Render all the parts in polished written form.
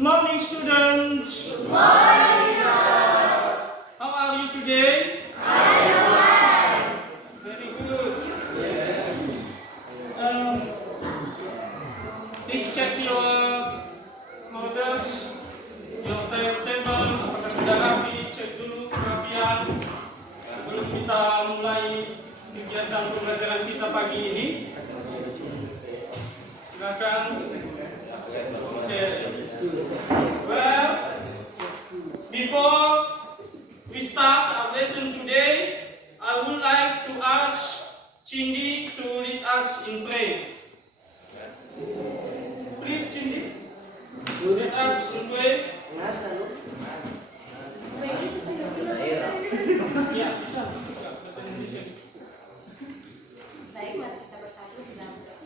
Good morning, students. Good morning, sir. How are you today? I am fine. Very good. Please check your notes, your timetable. Apakah sudah rapi? Cek dulu kerapian sebelum kita mulai kegiatan pembelajaran kita pagi ini. Silakan. Okay. Well, before we start our lesson today, I would like to ask Cindy to lead us in prayer. Please, Cindy, lead us in prayer. Ya, bisa. Bahasa Indonesia. Baik, mari kita bersatu dalam doa.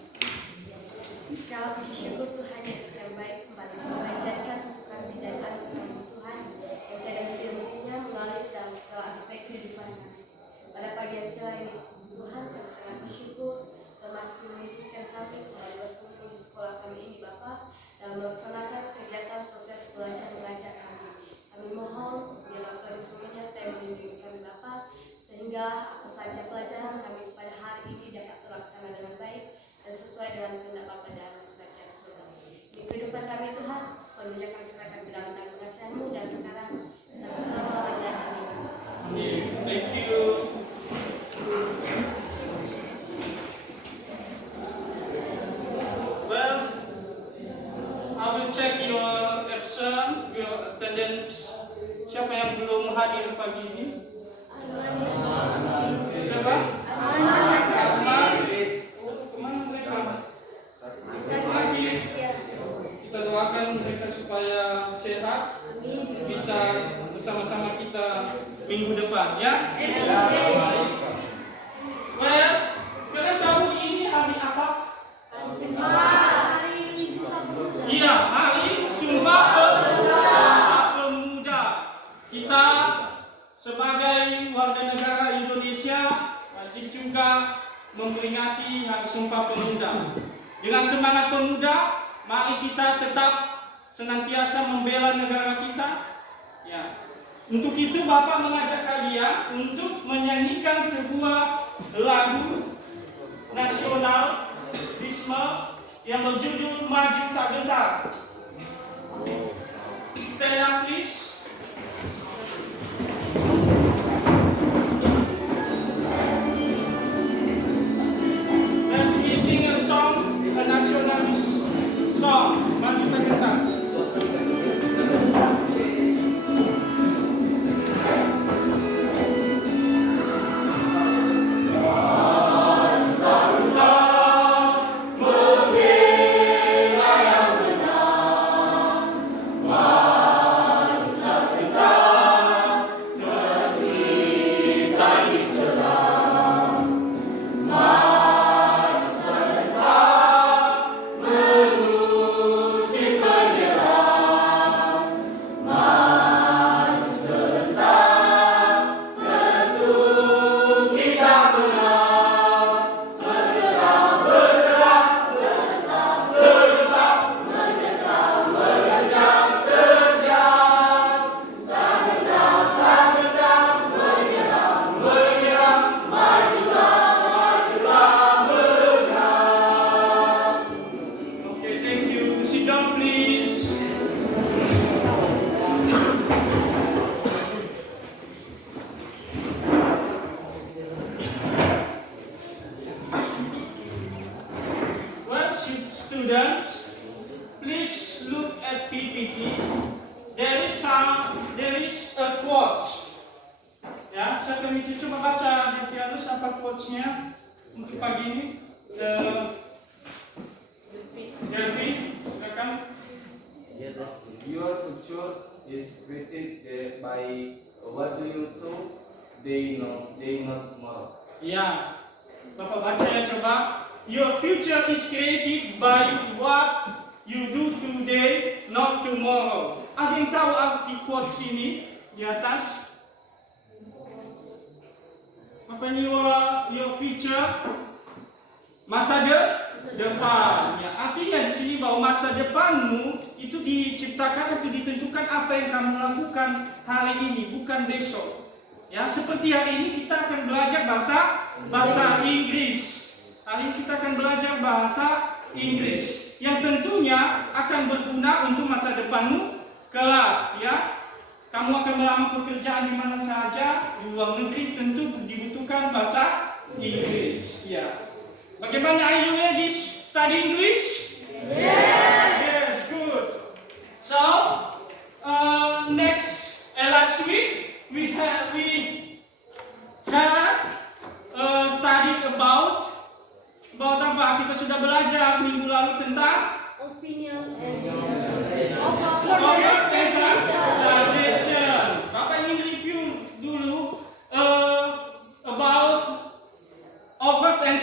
Segala puji syukur Tuhan Yesus yang baik kembali memanjatkan kasih dan anugerah Tuhan yang tiada henti-hentinya melalui dalam segala aspek kehidupan kami. Pada pagi yang cerah ini, Tuhan kami sangat bersyukur dan masih mengizinkan kami kembali berkumpul di sekolah kami ini, Bapa, dan melaksanakan kegiatan proses belajar mengajar kami. Kami mohon biarlah Tuhan semuanya yang melindungi kami, Bapa, sehingga apa saja pelajaran kami pada hari ini dapat terlaksana dengan baik dan sesuai dengan kehendak Bapa dan kerajaan surga. Di kehidupan kami Tuhan, sepenuhnya kami serahkan di dalam tangan kasih-Mu dan sekarang dan selama-lamanya. Amin. Amin. Thank you. Well, I will check your absence, your attendance. Siapa yang belum hadir pagi ini? Siapa? Kemana mereka? Sakit. Kita doakan mereka supaya sehat, bisa bersama-sama kita minggu depan, ya? Well, kalian tahu ini hari apa? Iya, hari Sumpah Pemuda. Kita sebagai warga negara Indonesia wajib juga memperingati Hari Sumpah Pemuda. Dengan semangat pemuda, mari kita tetap senantiasa membela negara kita. Ya. Untuk itu Bapak mengajak kalian untuk menyanyikan sebuah lagu nasionalisme yang berjudul Maju Tak Gentar. Stand up, please. Let's sing a song, a nationalist song, Maju Tak Gentar. Students, please look at PPT. There is a quote. Ya, saya akan coba baca Devianus apa quotes-nya untuk pagi ini. Delvi, silakan. Your future is created by what do you do? They not tomorrow. Ya, Bapak baca ya coba. Your future is created by what you do today, not tomorrow. Ada yang tahu arti quotes ini di atas? Apa ini your future? Masa depan. Ya, artinya di sini bahwa masa depanmu itu diciptakan atau ditentukan apa yang kamu lakukan hari ini, bukan besok. Ya, seperti hari ini kita akan belajar bahasa Inggris. Hari ini kita akan belajar bahasa Inggris yang tentunya akan berguna untuk masa depanmu kelak. Ya, kamu akan melamar pekerjaan di mana saja di luar negeri, tentu dibutuhkan bahasa Inggris. Ya. Bagaimana, are you ready study English? Yes, good. So, last week we have studied about apa? Kita sudah belajar minggu lalu tentang Opinion and suggestion. Bapak ingin review dulu about offers and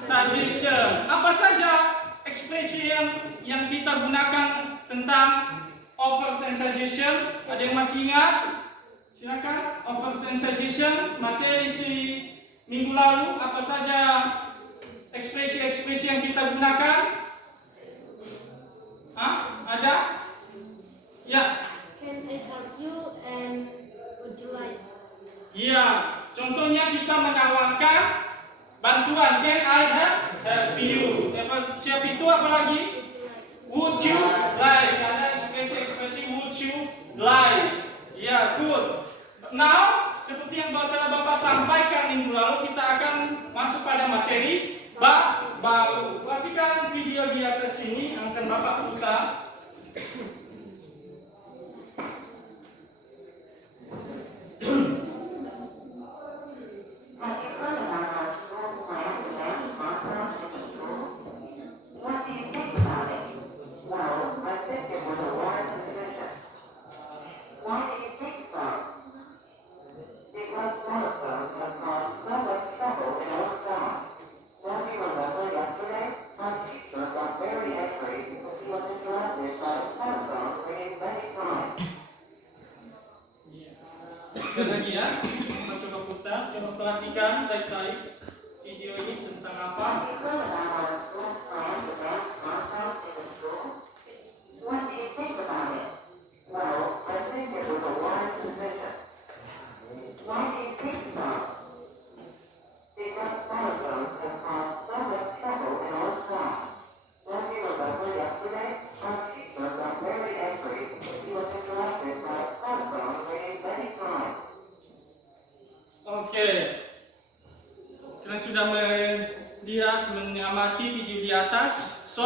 suggestion. Apa saja ekspresi yang kita gunakan tentang offers and suggestion? Ada yang masih ingat? Silakan. Offers and suggestion, materi si minggu lalu, apa saja ekspresi-ekspresi yang kita gunakan? Ada? Ya. Can I help you and would you like? Ya, contohnya kita menawarkan bantuan. Can I help you? Siap itu apa lagi? Would you like? Ada ekspresi-ekspresi would you like? Ya, good. Now, seperti yang telah Bapak sampaikan minggu lalu, kita akan masuk pada materi baru. Perhatikan video di atas ini yang akan Bapak putar. What do you think about it? Well, I think it was a wise decision. Why do you think so? Because telephones have caused so much trouble in our class. Don't you remember yesterday? My teacher got very angry because he was interrupted by his telephone ringing many times. Sekali lagi ya, kita coba putar, coba perhatikan baik-baik video ini tentang apa. Have you heard about our school's plan to ban smartphones in the school? What do you think about it? Well, I think it was a wise decision. Why do you think so? Because telephones have caused so much trouble in our class. Don't you remember yesterday? Our teacher got very angry because he was interrupted by his telephone ringing many times. Oke, kalian sudah melihat, mengamati video di atas. So,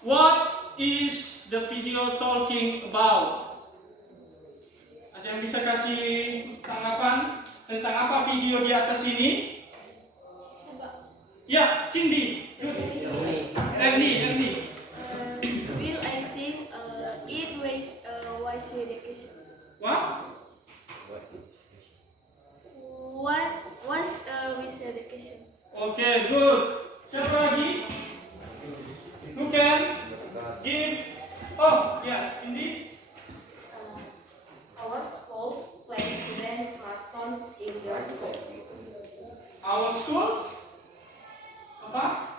what is the video talking about? Ada yang bisa kasih tanggapan tentang apa video di atas ini? Ya, Cindy. Ernie. Will I think it was wise education? What? What was wise education? Oke, good. Siapa lagi? Who can give? Oh, ya, Cindy. Our schools plan to ban smartphones in their school. Our schools? Apa?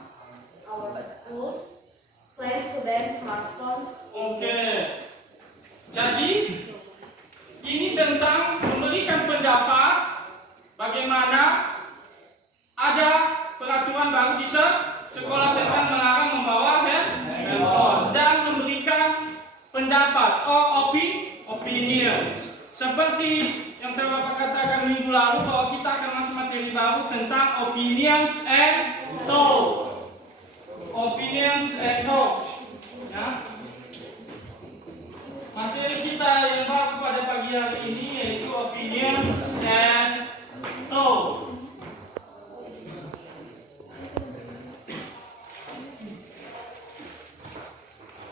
Our schools plan to ban smartphones in Oke. their Jadi ini tentang memberikan pendapat bagaimana ada peraturan baru di sekolah tentang melarang membawa handphone dan memberikan pendapat opinions. Seperti yang telah Bapak katakan minggu lalu bahwa kita akan masuk materi baru tentang opinions and thought. Opinions and thought. Ya. Materi kita yang baru pada pagi hari ini yaitu opinions and thought.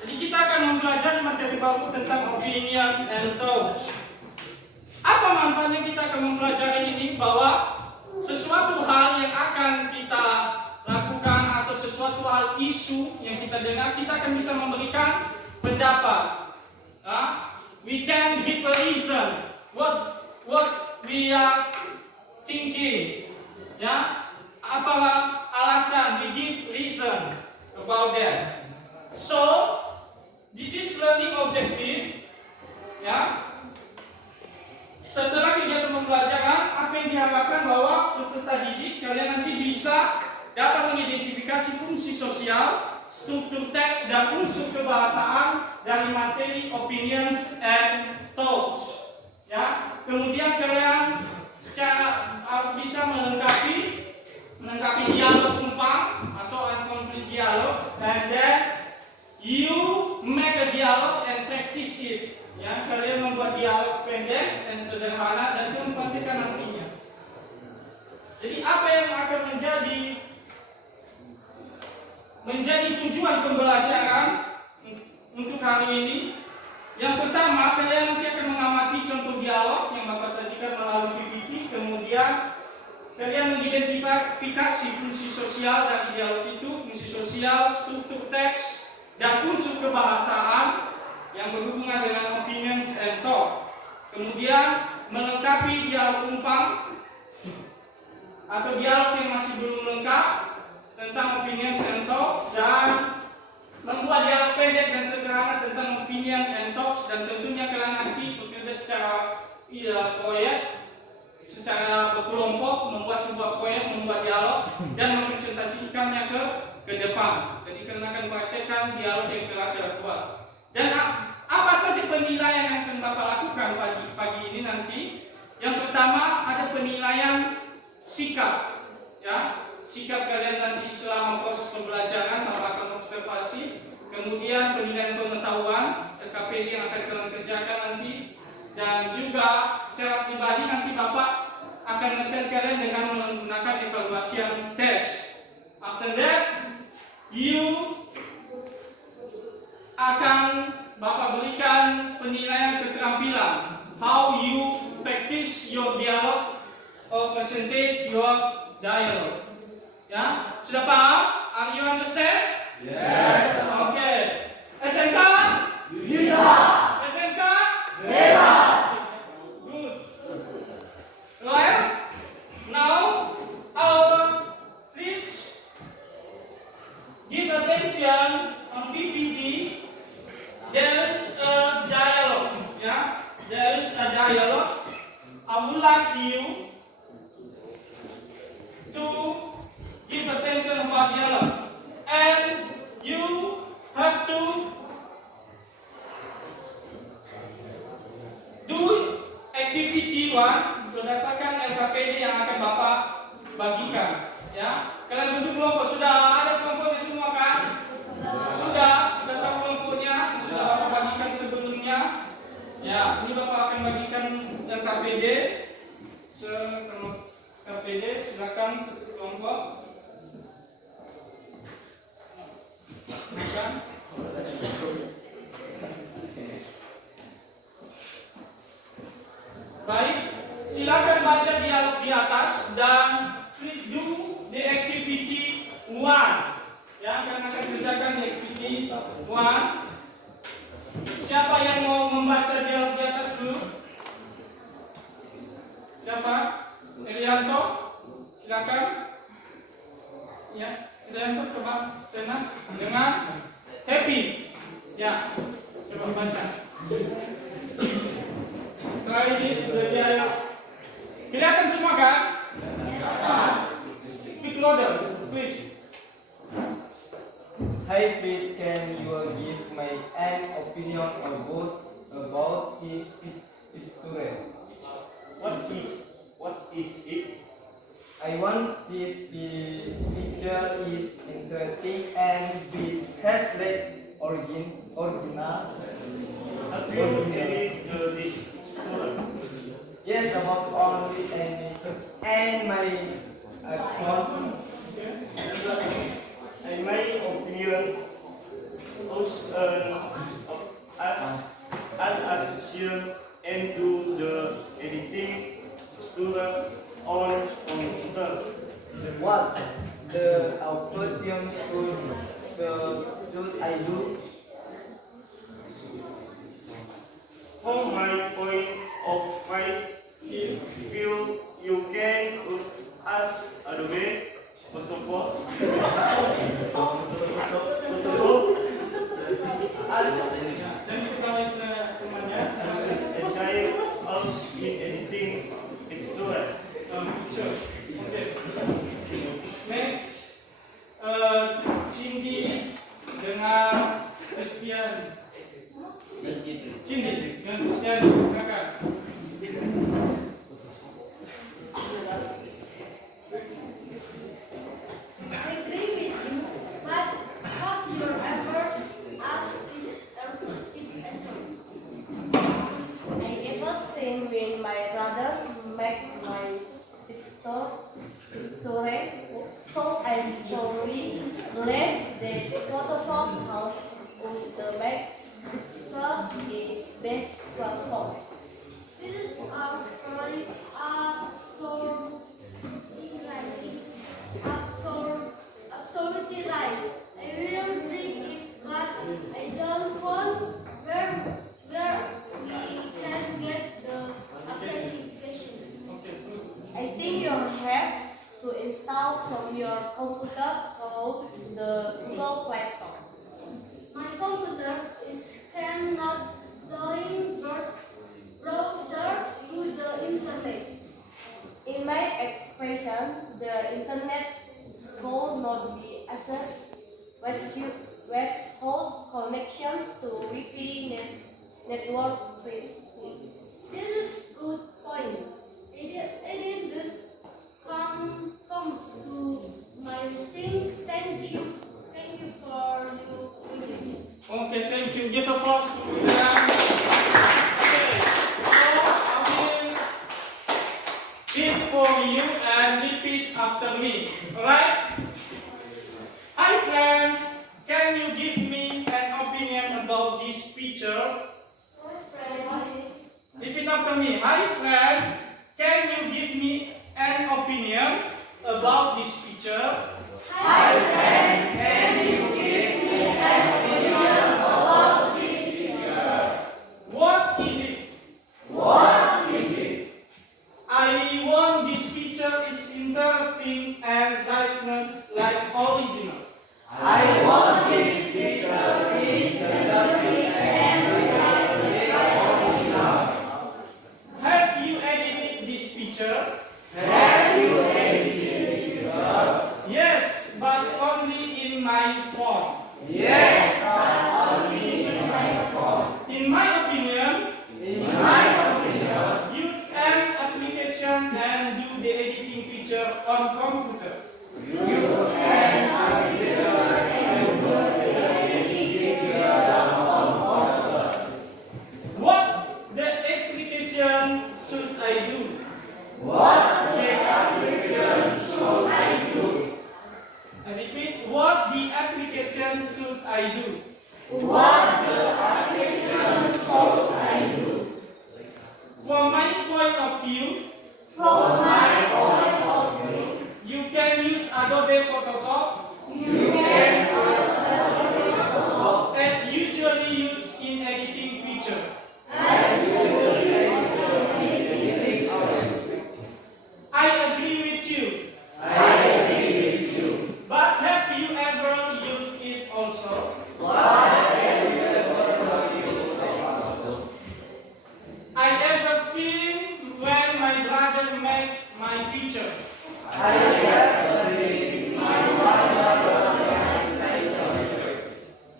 Jadi kita akan mempelajari materi baru tentang opinion and thought. Apa manfaatnya kita akan mempelajari ini? Bahwa sesuatu hal yang akan kita lakukan atau sesuatu hal isu yang kita dengar, kita akan bisa memberikan pendapat. We can give a reason what we are thinking. Ya, apa alasan? We give reason about that. So, this is learning objective. Ya. Setelah kegiatan pembelajaran, apa yang diharapkan bahwa peserta didik kalian nanti bisa dapat mengidentifikasi fungsi sosial, struktur teks dan unsur kebahasaan dari materi opinions and thoughts. Ya, kemudian kalian secara harus bisa melengkapi dialog umpam atau incomplete dialog, and then you make a dialogue and practice it. Ya, kalian membuat dialog pendek dan sederhana dan mempraktikkan artinya. Jadi apa yang akan menjadi tujuan pembelajaran untuk hari ini? Yang pertama, kalian nanti akan mengamati contoh dialog yang Bapak sajikan melalui PPT. Kemudian kalian mengidentifikasi fungsi sosial dari dialog itu, fungsi sosial, struktur teks, dan unsur kebahasaan yang berhubungan dengan opinions and thought. Kemudian melengkapi dialog umpam atau dialog yang masih belum lengkap tentang opinions and thought, dan membuat dialog pendek dan sederhana tentang opinion and thoughts, dan tentunya kalian nanti bekerja secara proyek, secara berkelompok, membuat sebuah proyek, membuat dialog dan mempresentasikannya ke depan. Jadi kalian akan praktekkan dialog yang telah kalian buat. Dan apa saja penilaian yang akan Bapak lakukan pagi ini nanti? Yang pertama ada penilaian sikap, ya. Sikap kalian nanti selama proses pembelajaran, Bapak akan observasi. Kemudian penilaian pengetahuan, LKPD yang akan kalian kerjakan nanti. Dan juga secara pribadi nanti Bapak akan ngetes kalian dengan menggunakan evaluation test. After that, you akan Bapak berikan penilaian keterampilan. How you practice your dialogue or presentate your dialogue. Ya, sudah paham? Are you understand? Yes. Okay. SMK? Bisa. SMK? Bebas. Good. Well, now please give attention on PPT. There is a dialogue. Yeah, there is a dialogue. I would like you to give attention about dialogue, and you have to do activity 1 berdasarkan LKPD yang akan Bapak bagikan. Ya, kalian duduk kelompok. Sudah ada kelompoknya semua kan? Sudah tahu kelompoknya, sudah Bapak bagikan sebelumnya. Ya, ini Bapak akan bagikan LKPD. LKPD silakan satu kelompok. Bukan. Baik, silakan baca dialog di atas dan please do the activity 1. Ya, kalian akan kerjakan di activity 1. Siapa yang mau membaca dialog di atas dulu? Siapa? Irianto, silakan. Ya, Irianto coba stand up dengan happy. Ya, coba baca. Try it the dialog. Kelihatan semua kan? Speak louder, please. Hi Fit, can you give my an opinion about his picture? What is it? I want this picture is interesting and it has original. Have you read this story? Yes, about only and my account. In my opinion, as addition and do the editing student on computers. What the opinion should I do? From my point of view, you can ask Adobe Photoshop Dan kita balik ke temannya. as I also in editing Extruder. Sure. Okay. Next, Cindy dengan Christian. Cindy dengan Christian, silakan. I agree with you, but have you ever asked this answer? I ever seen when my brother make my picture, so I strongly believe that Photoshop helps us to make picture is best platform. This is our very absolutely right. I will bring it, but I don't want where we can get the authentication. I think you have to install from your computer through the Google Play Store. My computer cannot join browser to the internet. In my expression, the internet should not be accessed without connection to Wi-Fi network freely. This is good point. It comes to my things. Thank you for your opinion. Okay, thank you. Give applause to William. Okay, so I will read for you and repeat after me. Alright? Hi friends, can you give me an opinion about this picture? Repeat after me. Hi friends, can you give me an opinion about this picture? Hi friends, can you give me an opinion about this picture? What is it? What is it? I want this picture is interesting and likeness like original. I want this picture is interesting and Have you edited this picture? have you edited this picture? Yes, but only in my phone. Yes, but only in my phone. In my opinion, use an application and do the editing picture on computer. What the application should I do? I repeat, what the application should I do? From my point of view, you can use Adobe Photoshop as usually used in editing picture. I agree with you. But have you ever used it also? I ever seen when my brother made my picture.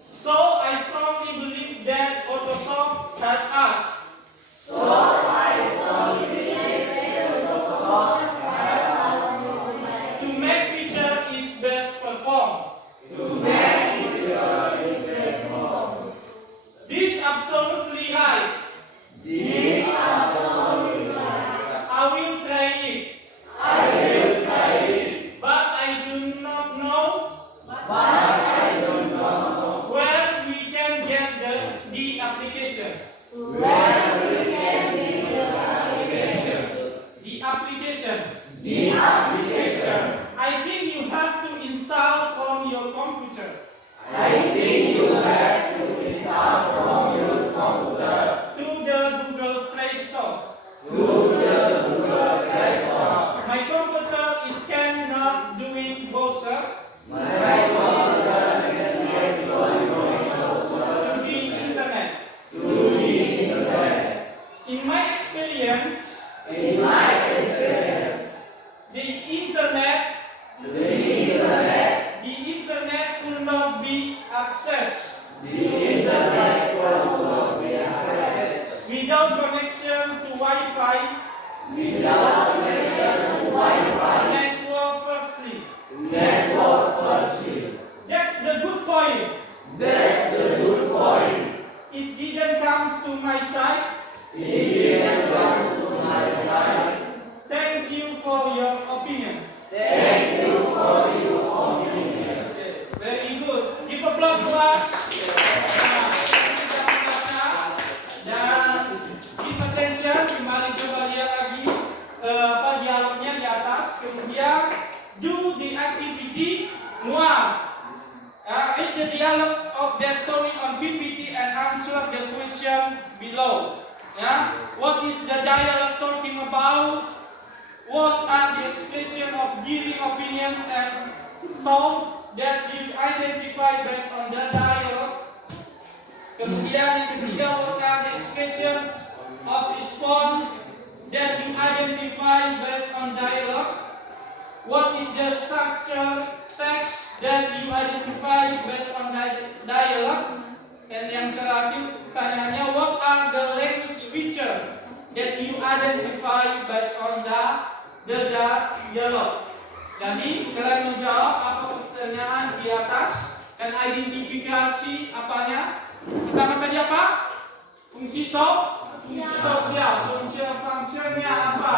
So I strongly believe that Photoshop helped us. To make picture is best performed. This absolutely right. I will try it. But I do not know where we can get the application. The application. I think you have to install from your computer. To the Google Play Store. My computer is cannot doing both experience, the internet could not be accessed without connection to Wi-Fi. Network firstly. That's the good point. It didn't come to my side. Thank you for your opinions. Very good. Give applause to us. Dan give attention. Kembali coba lihat lagi dialognya di atas. Kemudian do the activity 1. Read the dialogues of that showing on PPT and answer the question below. What is the dialogue talking about? What are the expression of giving opinions and thought that you identify based on the dialogue? Kemudian yang ketiga, what are the expressions of response that you identify based on dialogue? What is the structure text that you identify based on dialogue? Dan yang terakhir pertanyaannya, what are the language feature that you identify based on the dialogue? Jadi kalian menjawab apa pertanyaan di atas dan identifikasi apanya. Pertama tadi apa? Fungsi sosial. Fungsinya apa?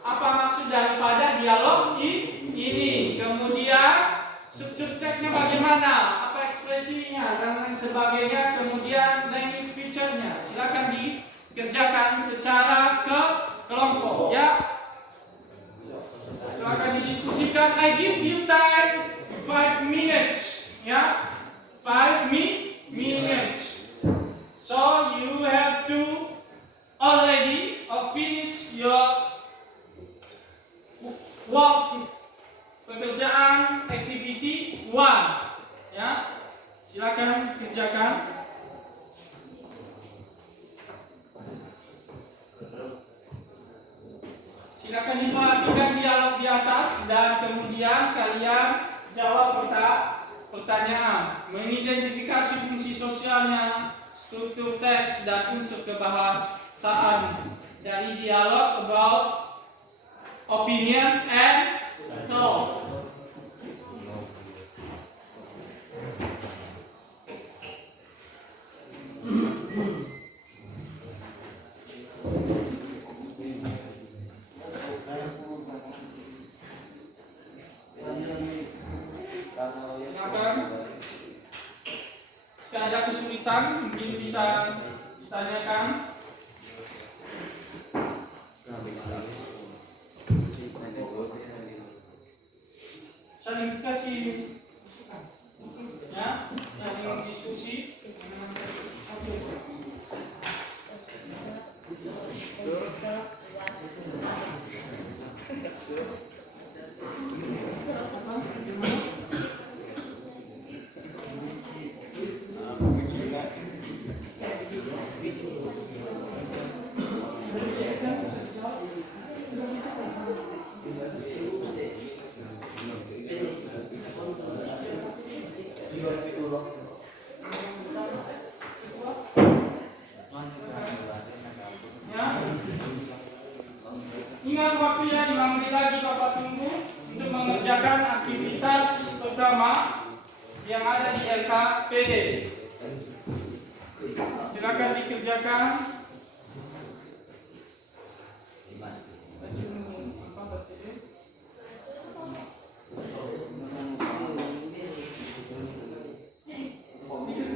Apa maksud daripada dialog ini? Kemudian subjeknya bagaimana? Apa ekspresinya dan lain sebagainya. Kemudian language feature-nya. Silakan dikerjakan secara kelompok, ya. Silakan didiskusikan. I give you time 5 minutes, ya. 5 minutes. So you have to already finish your work, pekerjaan activity 1, ya. Silakan kerjakan. Silakan diperhatikan dialog di atas dan kemudian kalian jawab pertanyaan, mengidentifikasi fungsi sosialnya, struktur teks dan unsur kebahasaan dari dialog about opinions and thought. Silakan. Jika ada kesulitan mungkin bisa ditanyakan. Saling kasih, ya, saling diskusi. Ingat waktunya 5 menit lagi Bapak tunggu untuk mengerjakan aktivitas pertama yang ada di LKPD. Silakan dikerjakan.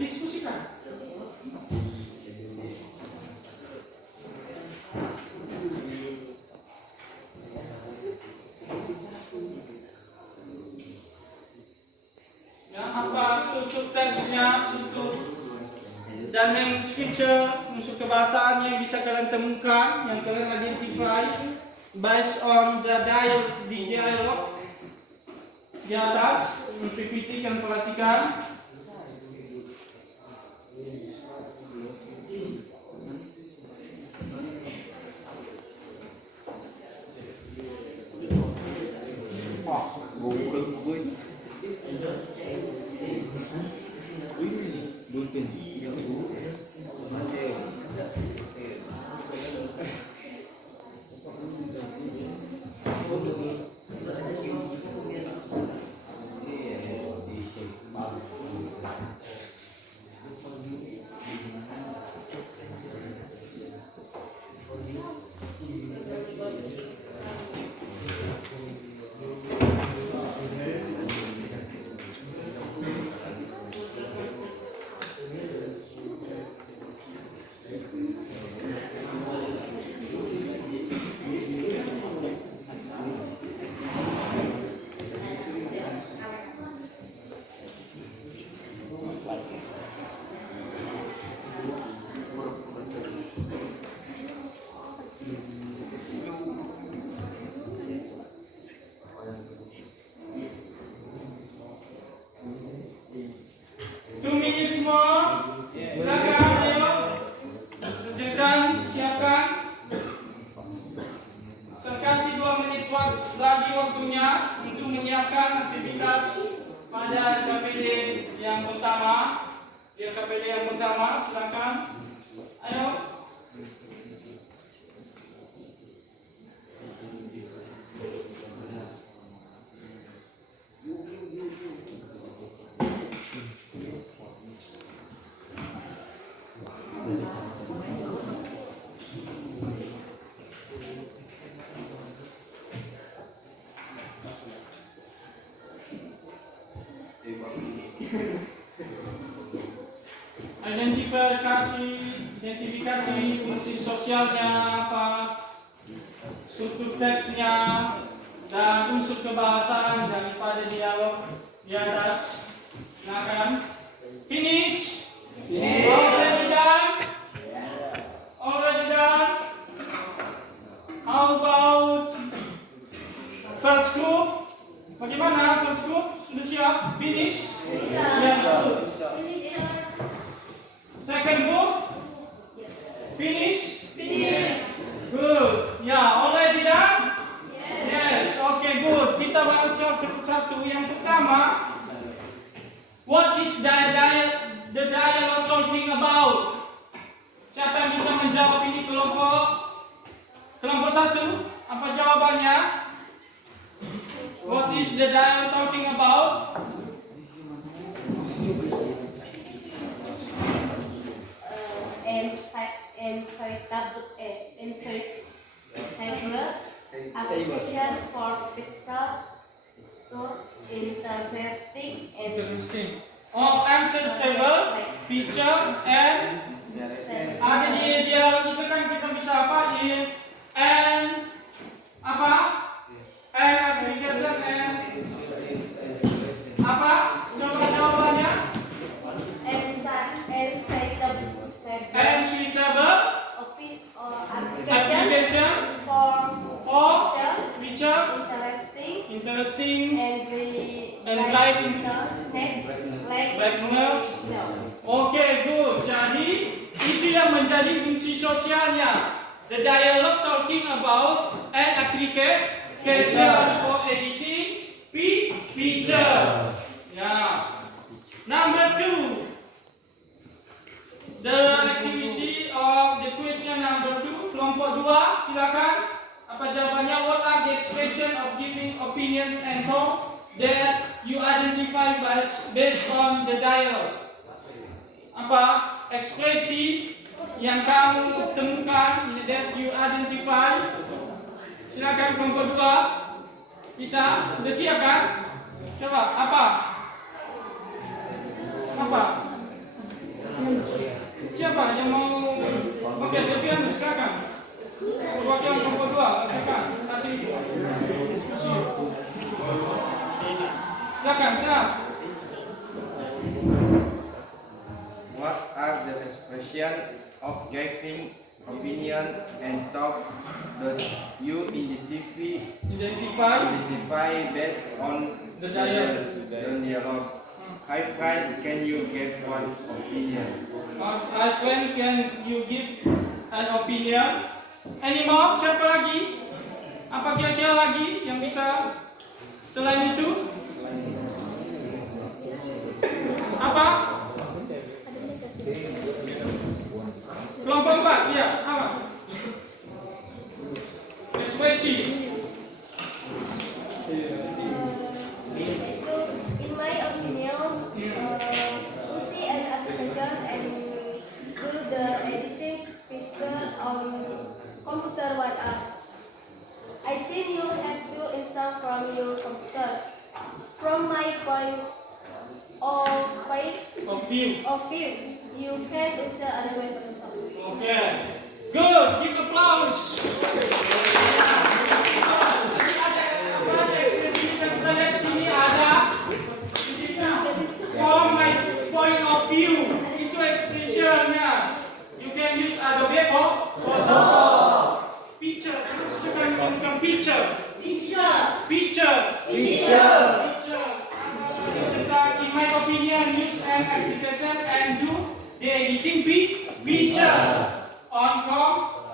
Diskusikan. Apa struktur teksnya, struktur dan language feature, unsur kebahasaan yang bisa kalian temukan, yang kalian identify based on the dialog di atas. PPT kalian perhatikan. pertama, silakan. Ayo. Identifikasi fungsi sosialnya apa, struktur teksnya, dan unsur kebahasaan daripada dialog di atas. Silakan. Finish. Already done. Already done. How about first group? Bagaimana first group? Sudah siap? Finish. Siap. Second group. Finish? Good. Yeah, already done? Yes. Okay, good. Kita baru satu. Yang pertama, what is the dialogue talking about? Siapa yang bisa menjawab ini kelompok satu? Apa jawabannya? What is the dialogue talking about? Application for pizza store interesting and Answer table, feature, and ada di dialog itu kan kita bisa apa? And apa? And application and apa? Coba jawabannya. And suitable application for feature, interesting, and like news. Okay, good. Jadi itu yang menjadi fungsi sosialnya. The dialogue talking about an application for editing picture. Yeah. Number 2. The activity of the question number 2. Kelompok 2, silakan. Apa jawabannya? What are the expression of giving opinions and thought that you identify based on the dialogue? Apa ekspresi yang kamu temukan that you identify? Silakan kelompok 2. Bisa? Sudah siap kan? Coba apa? Siapa yang mau? Oke, Devian, silakan. Perwakilan kelompok 2, silakan. Kasih diskusi. Silakan. What are the expression of giving opinion and thought that you identify based on The dialogue. Hi friend, can you give one opinion? My friend, can you give an opinion? Any more? Siapa lagi? Apa kira-kira lagi yang bisa selain itu? Apa? Kelompok 4, ya. Apa? Ekspresi. In my opinion, we see an application and do the editing picture on computer one app. I think you have to install from your computer. From my point of view, you can install other web browser. Okay. Good. Give applause. Ada ekspresi bisa kita lihat di sini ada. Di sini. From my point of view, itu ekspresinya. You can use Adobe Photoshop. Picture. Terus juga menggunakan picture. Tentang in my opinion, use an application and do the editing picture on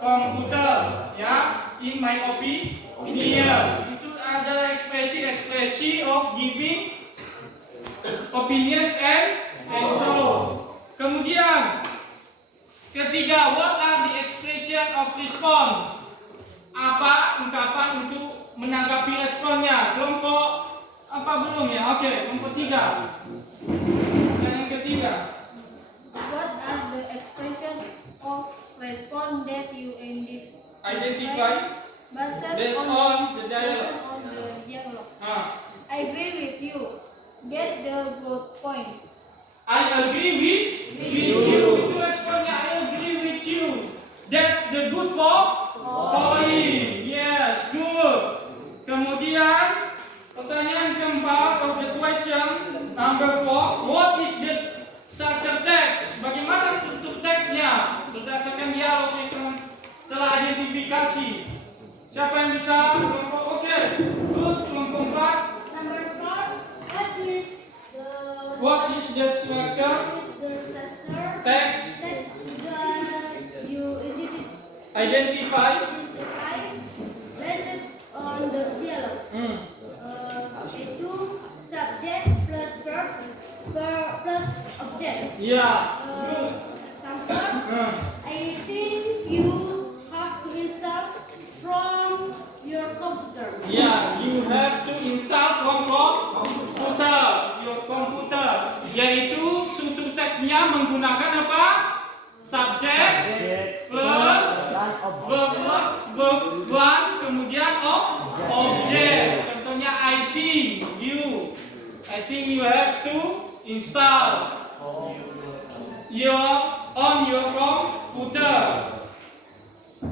computer. Ya, in my opinion. Itu adalah ekspresi of giving opinions and thought. Kemudian ketiga, what are the expression of response? Apa ungkapan untuk menanggapi responnya? Kelompok apa belum ya? Oke, kelompok 3. Yang ketiga. What are the expression of response that you Identify based on the dialogue. I agree with you. Get the good point. I agree with you. Itu responnya I agree with you. That's the good point. Yes, good. Kemudian pertanyaan keempat of the question number 4. What is the structure text? Bagaimana struktur teksnya? Berdasarkan dialog yang telah identifikasi. Siapa yang bisa? Kelompok oke. Good. Kelompok 4. Number 4. What is the structure? Text. Text that you Identify. based on the dialogue. Itu subject plus verb plus object. Yeah. Good. Example, I think you have to install from your computer. Yeah, you have to install from computer, your computer. Yaitu struktur teksnya menggunakan apa? Subject plus verb one, kemudian object. Contohnya I think you have to install on your computer.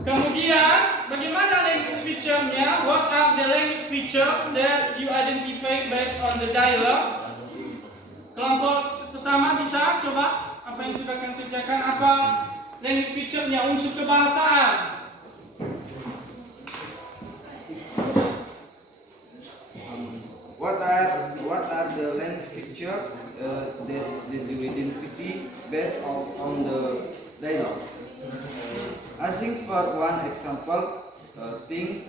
Kemudian bagaimana language feature-nya? What are the language feature that you identify based on the dialogue? Kelompok pertama bisa coba apa yang sudah kalian kerjakan, apa language feature-nya, unsur kebahasaan. What are the language feature that you identify based on the dialogue? I think for one example, things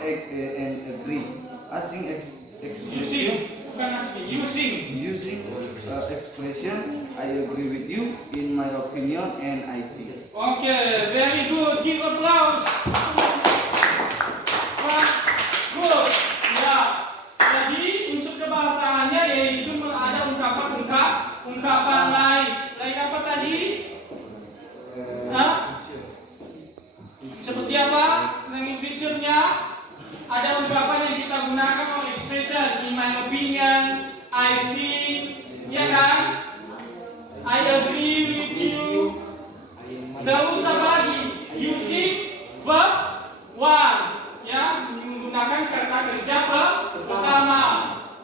and agree. I think expression using expression. I agree with you in my opinion and I think. Okay, very good. Give applause. Good. Ya. Jadi unsur kebahasaannya yaitu ada ungkapan lain. Lain apa tadi? Seperti apa? Language feature-nya ada ungkapan yang kita gunakan untuk expression. In my opinion, I think, ya kan? I agree with you. Terus apa lagi? Using verb one, ya, menggunakan kata kerja pertama.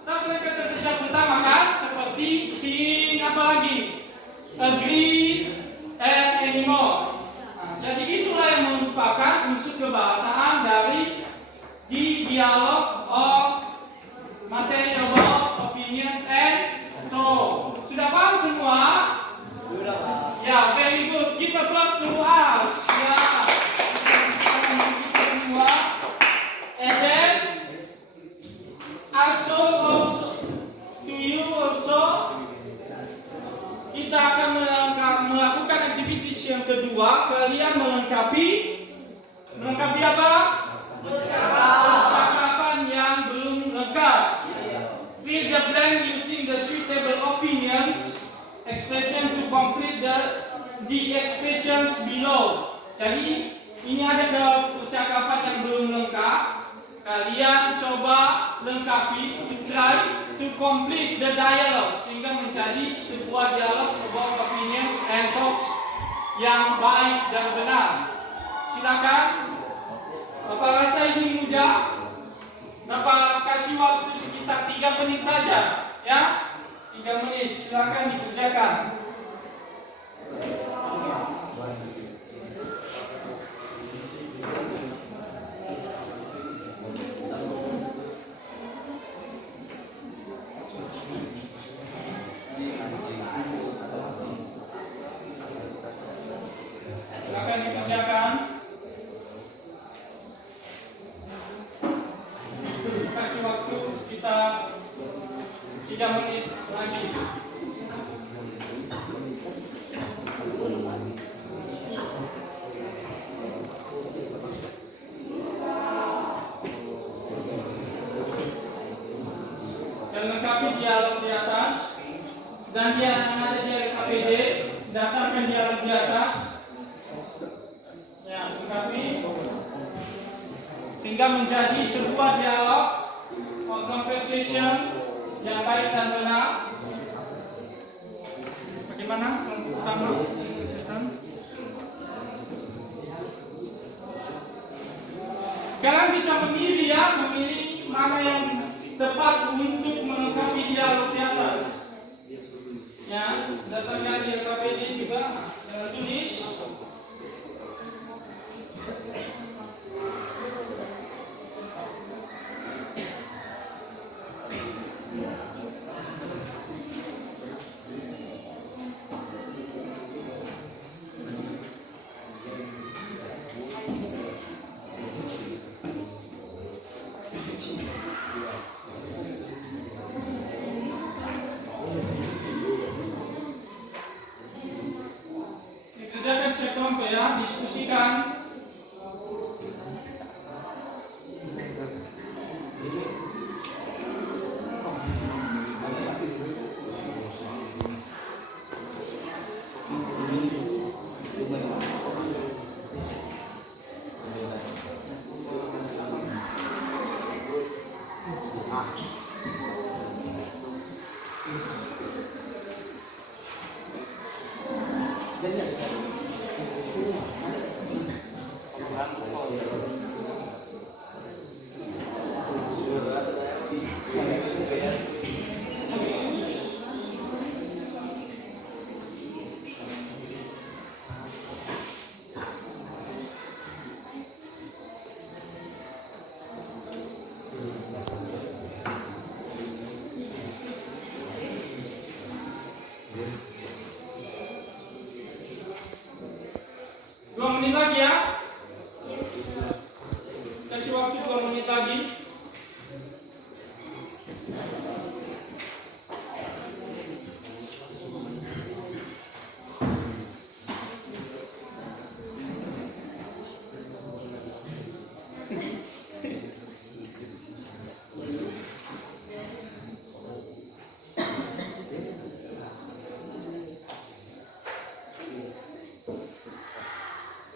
Tapi kata kerja pertama kan seperti think, apa lagi? Agree and anymore. Nah, jadi itulah yang merupakan unsur kebahasaan dari di dialog of materi about opinions and thought. Sudah paham semua? Sudah. Ya, very good. Give applause to us. Ya. Semua. And then also to you also kita akan melakukan aktivitas yang kedua. Kalian melengkapi apa? Percakapan yang belum lengkap. Fill the blank using the suitable opinions expression to complete the expressions below. Jadi ini ada percakapan yang belum lengkap. Kalian coba lengkapi, try to complete the dialogue sehingga menjadi sebuah dialog about opinions and thoughts yang baik dan benar. Silakan. Bapak rasa ini mudah? Bapak kasih waktu sekitar 3 menit saja, ya? 3 menit, silakan dikerjakan. Silakan dikerjakan. Kasih waktu sekitar 3 menit lagi. melengkapi dialog di atas, dan yang ada di RKPD dasarkan dialog di atas, ya lengkapi sehingga menjadi sebuah dialog or conversation yang baik dan benar. Bagaimana pertama? Kalian bisa memilih ya, memilih mana yang tepat untuk melengkapi dialog di atas. Ya, berdasarkan di RKPD juga tulis. Dikerjakan sekelompok ya, diskusikan. Dua menit lagi ya. Kasih waktu 2 menit lagi.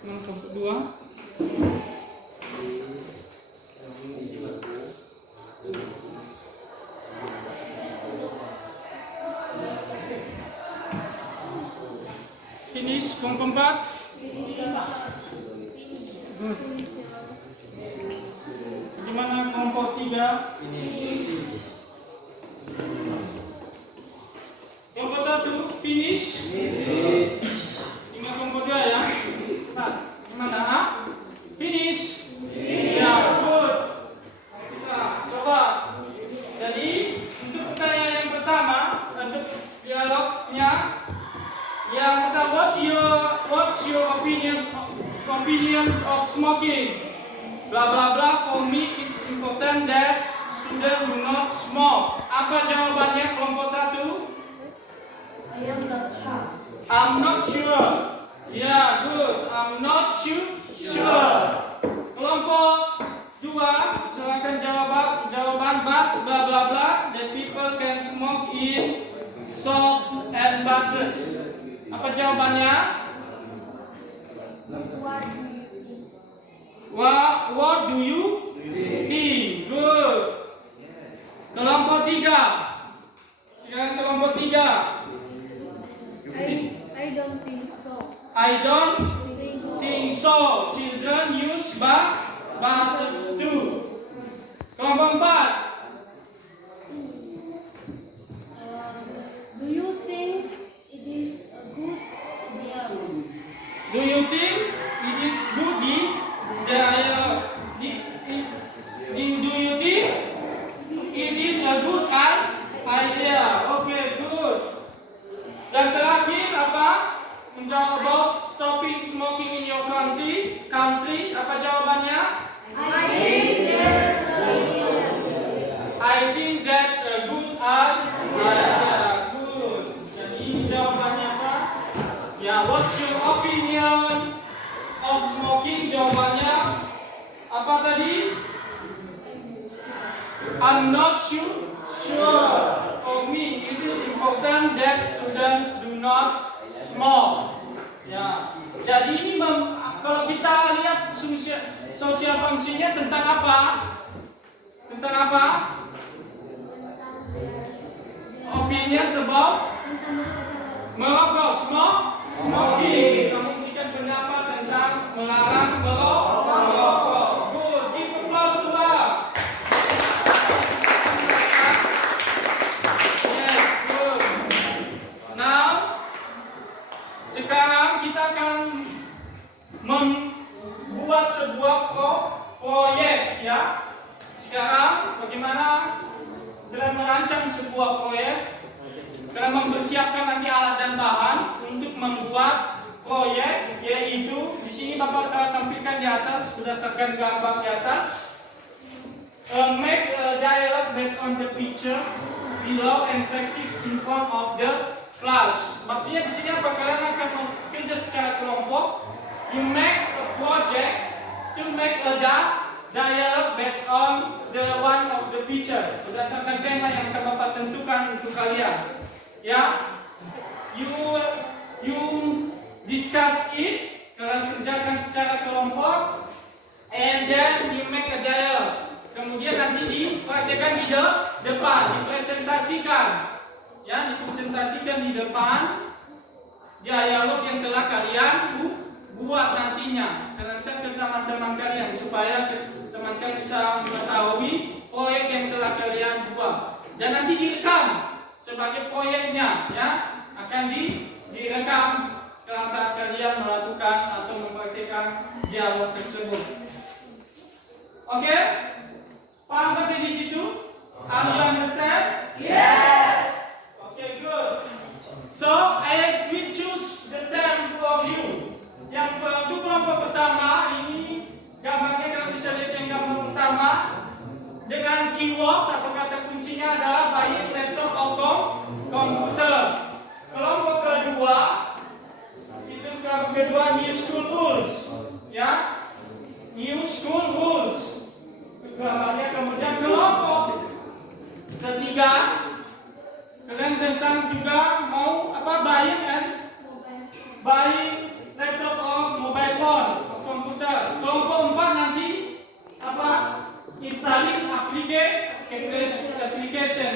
Kelompok kedua. Finish kelompok 4. Good. Gimana kelompok 3? Kelompok 1 finish. Tinggal kelompok 2 ya. Nah, gimana? Finish. Ya, good. Bisa coba. Jadi untuk pertanyaan yang pertama, untuk dialognya, yang pertama, what's your opinions of smoking? Blah blah blah. For me, it's important that students do not smoke. Apa jawabannya kelompok 1? I am not sure. I'm not sure. Yeah, good. I'm not sure. Kelompok 2, silakan jawaban but bla bla bla that people can smoke in shops and buses. Apa jawabannya? What do you think? Good. Kelompok 3. Silakan kelompok 3. I don't think so. I don't think so. Children use buses too. Kelompok 4. Do you think it is a good idea? Do you think it is good do you think it is a good idea? Okay, good. Dan terakhir apa? Menjawab about stopping smoking in your country. Apa jawabannya? I think that's a good idea. Good. Jadi ini jawabannya apa? Ya, what's your opinion of smoking? Jawabannya apa tadi? I'm not sure. Sure. For me, it is important that students do not smoke. Ya. Jadi ini kalau kita lihat social function-nya tentang apa? Tentang apa? Opinions about merokok, smoking. Kamu berikan pendapat tentang melarang merokok. Good, give applause to her. Yes, good. Now, sekarang kita akan membuat sebuah proyek, ya. Sekarang bagaimana kalian merancang sebuah proyek? Kalian mempersiapkan nanti alat dan bahan untuk membuat proyek, yaitu di sini Bapak telah tampilkan di atas berdasarkan gambar di atas. Make a dialogue based on the pictures below and practice in front of the class. Maksudnya di sini apa? Kalian akan bekerja secara kelompok. You make a project to make a dialogue based on the one of the picture. Berdasarkan tema yang akan Bapak tentukan untuk kalian. Ya, you discuss it, kalian kerjakan secara kelompok, and then you make a dialogue. Kemudian nanti dipraktekkan di depan, dipresentasikan, ya, dipresentasikan di depan dialog yang telah kalian buat nantinya. Kalian share ke teman-teman kalian supaya teman kalian bisa mengetahui proyek yang telah kalian buat, dan nanti direkam sebagai proyeknya, ya, akan direkam saat kalian melakukan atau mempraktikkan dialog tersebut. Oke? Paham sampai di situ? Are you understand? Yes. Okay, good. So I will choose the term for you. Yang untuk kelompok pertama ini gambarnya kalian bisa lihat yang gambar pertama dengan keyword atau kata kuncinya adalah buying laptop atau komputer. Kelompok kedua itu new school rules, ya, new school rules. Gambarnya. Kemudian kelompok ketiga kalian tentang juga mau apa, buying laptop or mobile phone atau komputer. Kelompok 4 nanti apa, installing application,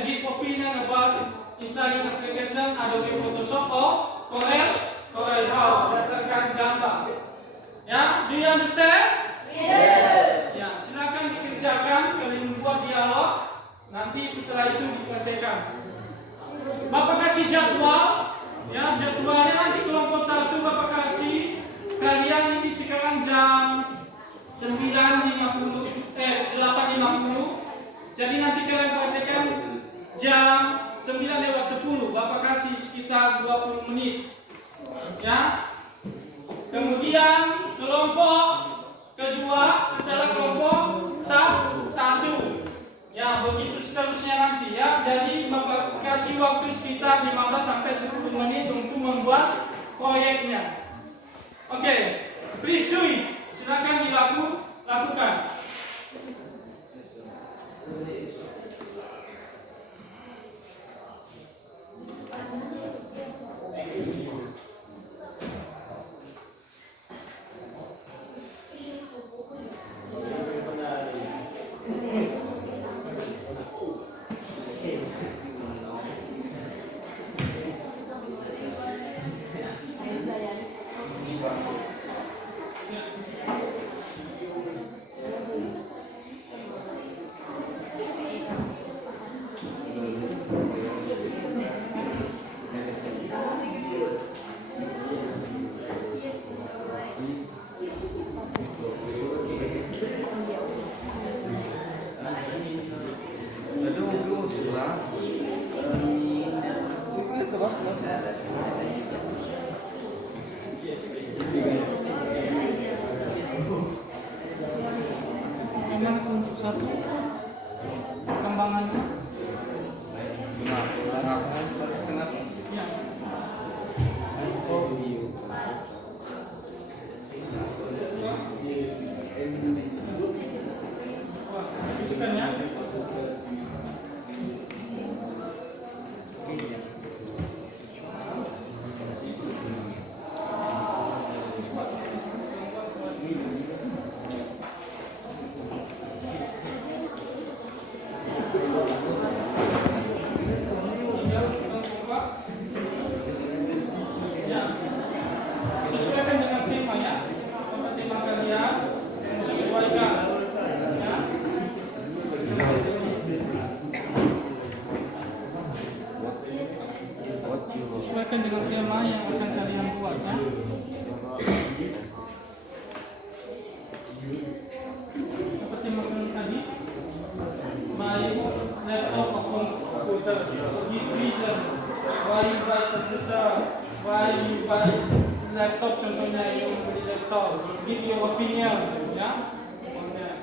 give opinion about installing application Adobe Photoshop or Corel Draw berdasarkan gambar. Ya, do you understand? Yes. Ya, silakan dikerjakan, kalian membuat dialog. Nanti setelah itu dipraktekkan. Bapak kasih jadwal, ya, jadwalnya nanti kelompok 1 Bapak kasih kalian ini sekarang jam 8.50. Jadi nanti kalian praktekkan jam 9:10. Bapak kasih sekitar 20 menit. Ya. Kemudian kelompok kedua setelah kelompok 1. Ya, begitu seterusnya nanti, ya. Jadi Bapak kasih waktu sekitar 15 sampai 10 menit untuk membuat proyeknya. Oke, please do it. Silakan dilakukan. Memang untuk satu perkembangannya. Ya. Wah, your director. Give your opinion, yeah, on that.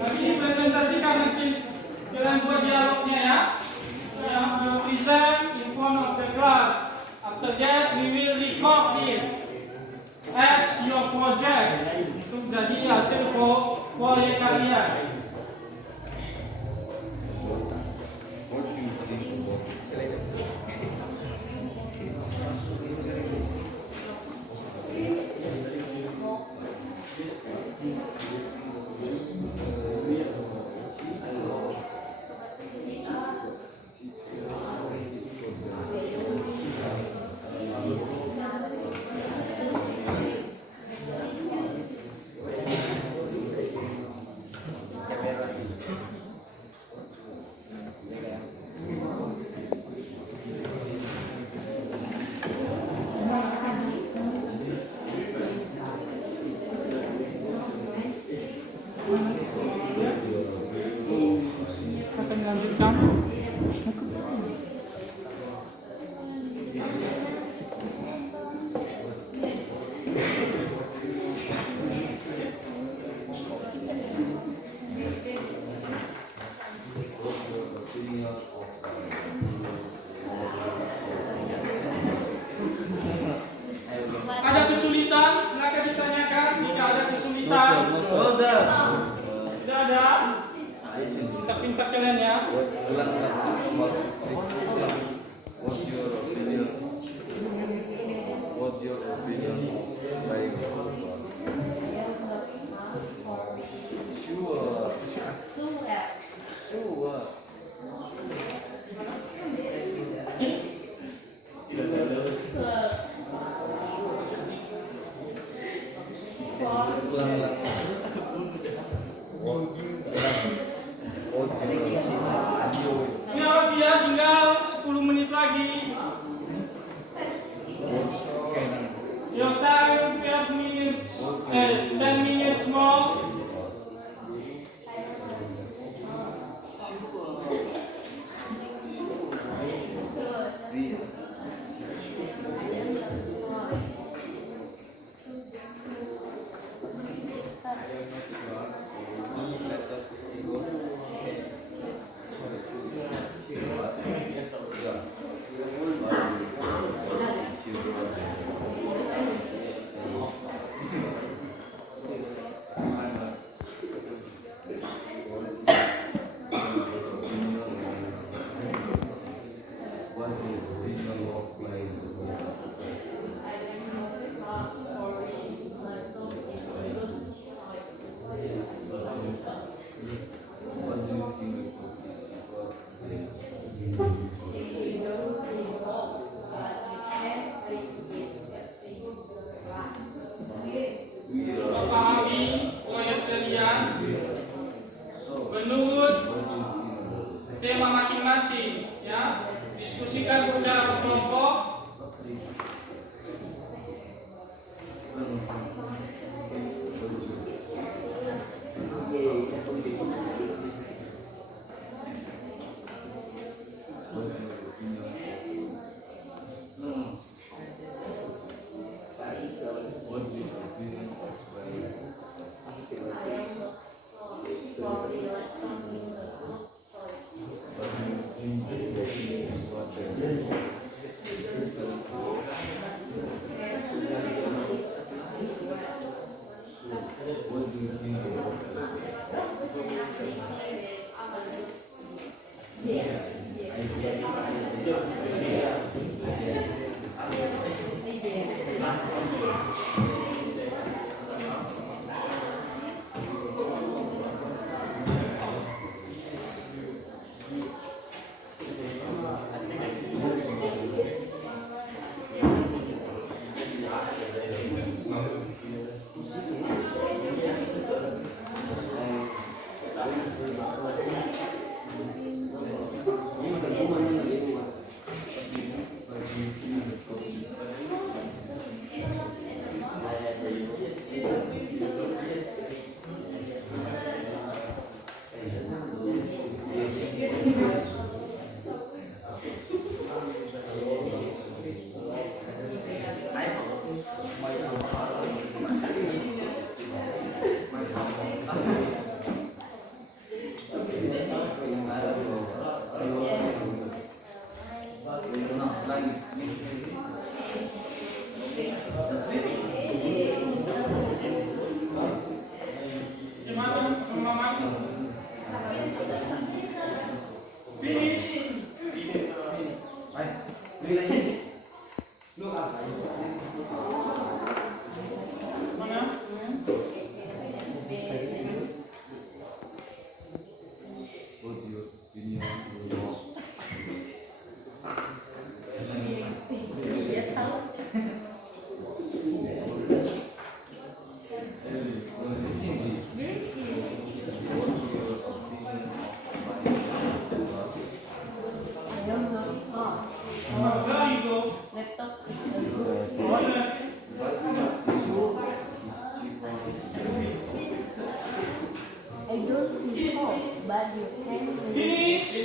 Nanti presentasikan nanti kalian buat dialognya ya. You present in front of the class. After that, we will record it as your project untuk jadi hasil proyek kalian. What do you think about Akan lanjutkan. Ada kesulitan, silakan ditanyakan jika ada kesulitan. Tidak ada. Pintar-pintar kalian ya. What's your opinion? What's your opinion? Like, sure. Ulang-ulang. Ya, dia tinggal 10 menit lagi. Your time 12 minutes, 10 minutes more. Memahami proyek kalian menurut tema masing-masing, ya. Diskusikan secara berkelompok.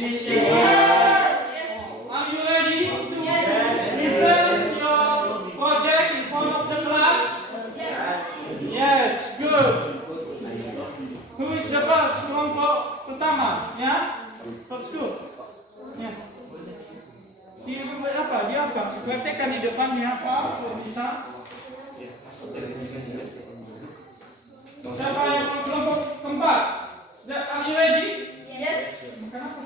decision? Are you ready to present your project in front of the class? Yes, good. Who is the first? Kelompok pertama, ya? First group. Ya. Dia buat apa? Dia apa? Praktekkan di depannya apa? Kalau bisa. Siapa yang kelompok keempat? Are you ready? Yes. Kenapa?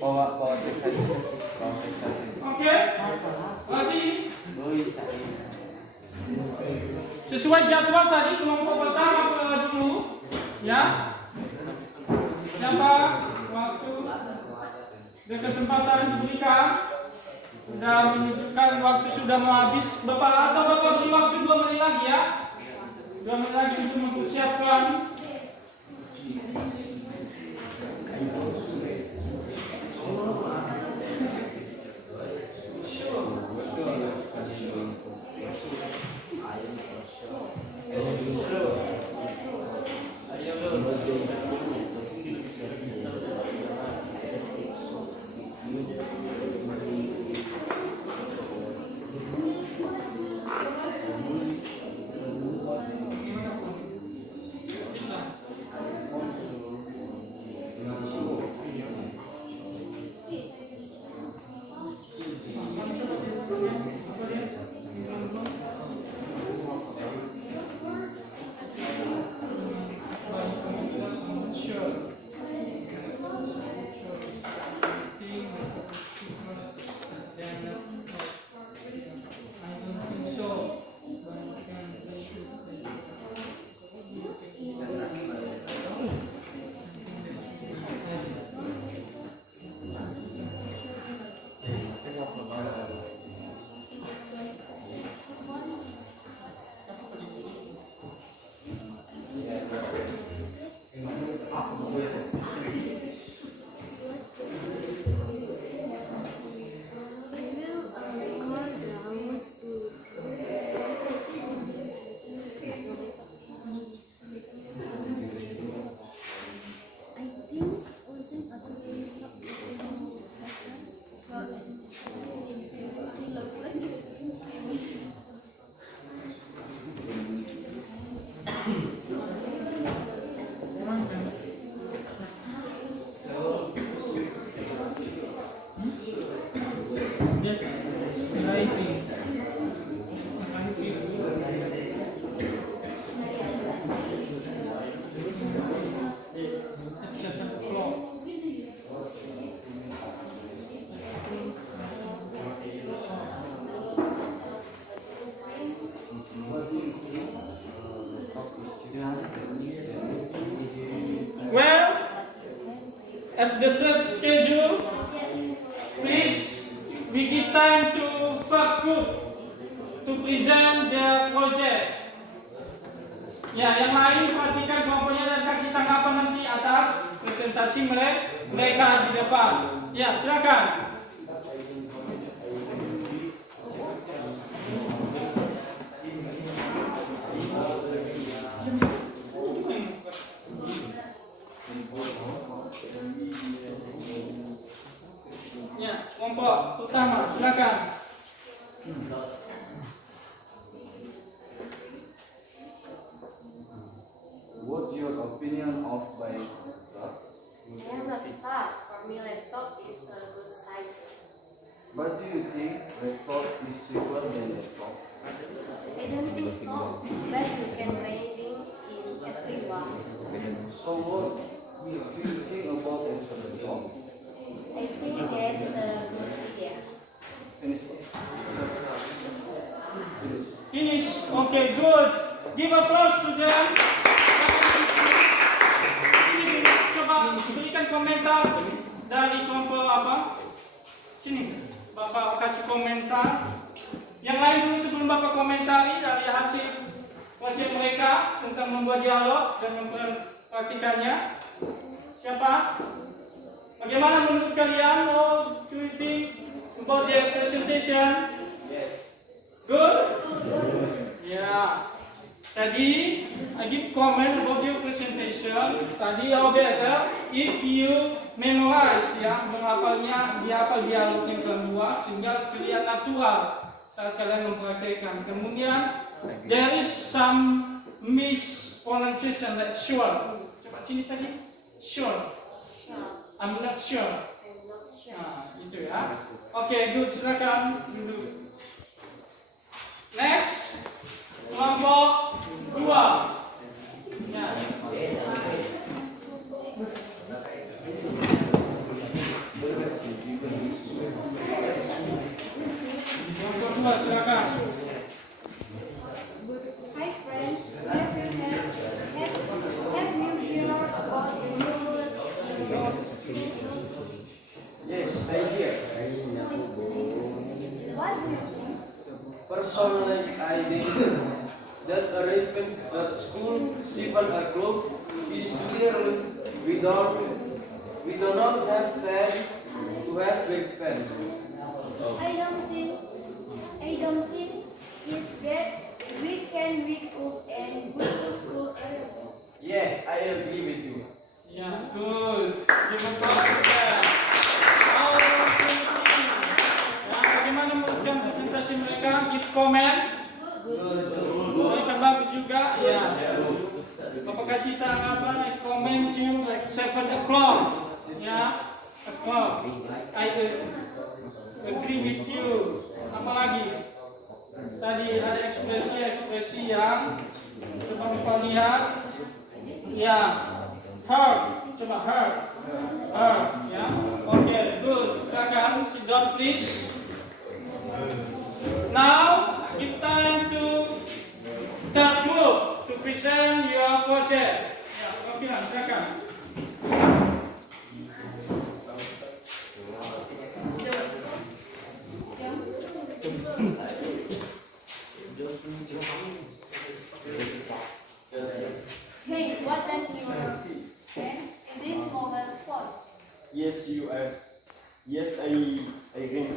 Bawa Oke. Berarti sesuai jadwal tadi kelompok pertama dulu, ya. Siapa waktu dan kesempatan diberikan dan menunjukkan waktu sudah mau habis. Bapak beri waktu 2 menit lagi ya. 2 menit lagi untuk mempersiapkan. Well, as the set schedule, please we give time to first group to present their project. Ya, yang lain perhatikan kelompoknya dan kasih tanggapan nanti atas presentasi mereka di depan. Ya, silakan. Ya, kelompok utama, silakan. What's your opinion of my laptop? I am not sad. For me, laptop is a good size. But do you think laptop is cheaper than laptop? I don't think so. But you can training in everyone. So what do you think about this laptop? I think that's a good idea. Finish. Finish. Okay, good. Give applause to them. Ini coba berikan komentar dari kelompok apa? Sini, Bapak kasih komentar. Yang lain dulu sebelum Bapak komentari dari hasil project mereka tentang membuat dialog dan mempraktikannya. Siapa? Bagaimana menurut kalian? Oh, do you think about their presentation? Good? Yeah. Tadi, I give comment about your presentation. Tadi, how better if you memorize, ya, menghafalnya, dihafal dialognya dalam dua, sehingga terlihat natural saat kalian mempraktekkan. Kemudian, there is some mispronunciation like sure. Coba sini tadi, sure. I'm not sure. I'm not sure. Nah, itu ya. Oke, good. Silakan duduk. Next, kelompok 2. Ya. Kelompok 2, silakan. Hi friends, have you heard about the numerous Yes, I hear. what music? Personally, I think that arrangement at school 7 o'clock is clear. We do not have time to have breakfast. I don't think it's that we can wake up and go to school early. Yeah, I agree with you. Ya, good. Give applause to them. Oh, ya, bagaimana menurutkan presentasi mereka? Give comment. Mereka bagus juga. Ya. Bapak kasih tanggapan, comment you like 7 o'clock. Ya, o'clock. I agree with you. Apa lagi? Tadi ada ekspresi yang coba Bapak lihat. Ya. Her, coba her, ya, oke, good. Silakan, sit down please. Now, give time to third group to present your project. Ya, oke, silakan. Hey, what an your friend in this mobile phone? Yes, you are. Yes, I agree.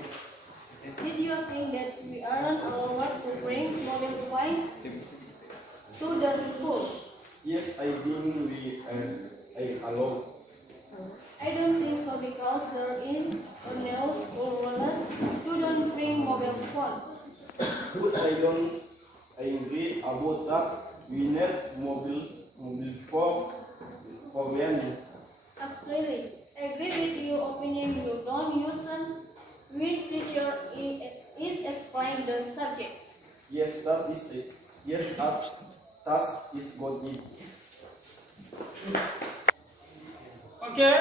Did you think that we aren't allowed to bring mobile phone to the school? Yes, I think we are allowed. I don't think so because there is no school rules to don't bring mobile phone. But I don't agree about that. We need mobile for learning. Absolutely. I agree with your opinion. You don't use them when teacher is explaining the subject. Yes, that is it. Yes, that is good. Oke,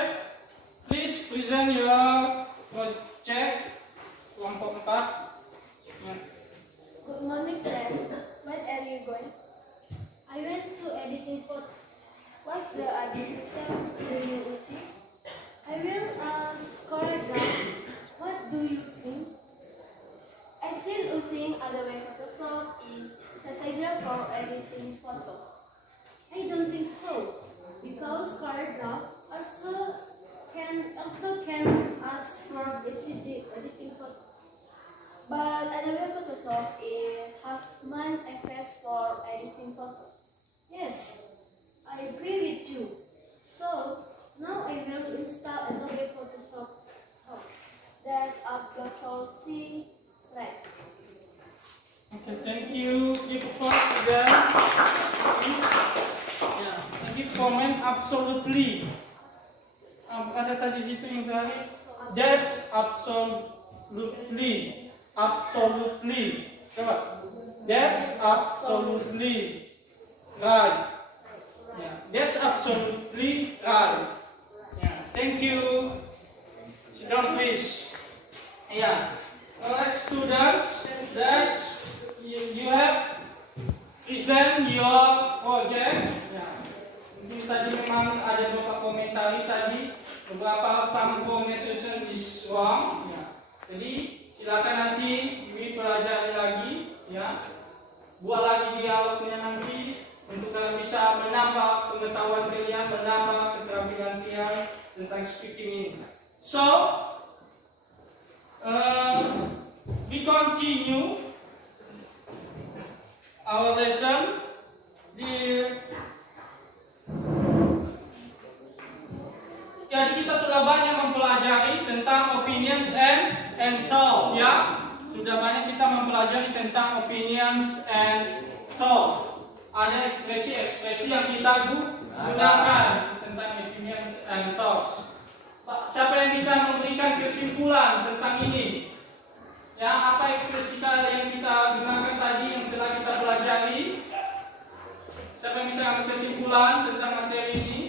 please present your project kelompok 4. Ya. Good morning, friend. Where are you going? I went to editing photo. What's the addition do you see? I will choreograph. What do you think? I think using Adobe Photoshop is suitable for editing photo. I don't think so, because choreograph also can ask for editing photo. But Adobe Photoshop has many effects for editing photo. Yes, I agree with you. So now I will install Adobe Photoshop. That's absolutely right. Okay, thank you. Give applause to them. Ya, give comment absolutely. Ada tadi situ yang tadi. That's absolutely. Absolutely. Coba. That's absolutely right. Yeah, that's absolutely right. Yeah, thank you. Sit down, please. Yeah. Alright, students. That's you have present your project. Ya. Mungkin tadi memang ada beberapa komentari tadi, beberapa some conversation is wrong. Ya. Jadi silakan nanti dipelajari lagi, ya. Buat lagi dialognya nanti untuk kalian bisa menambah pengetahuan kalian, menambah keterampilan kalian tentang speaking ini. So, we continue our lesson. Jadi kita telah banyak mempelajari tentang opinions and thoughts, ya. Sudah banyak kita mempelajari tentang opinions and thoughts. Ada ekspresi-ekspresi yang kita gunakan tentang opinions and thoughts. Siapa yang bisa memberikan kesimpulan tentang ini? Ya, apa ekspresi yang kita gunakan tadi yang telah kita pelajari? Siapa yang bisa ambil kesimpulan tentang materi ini?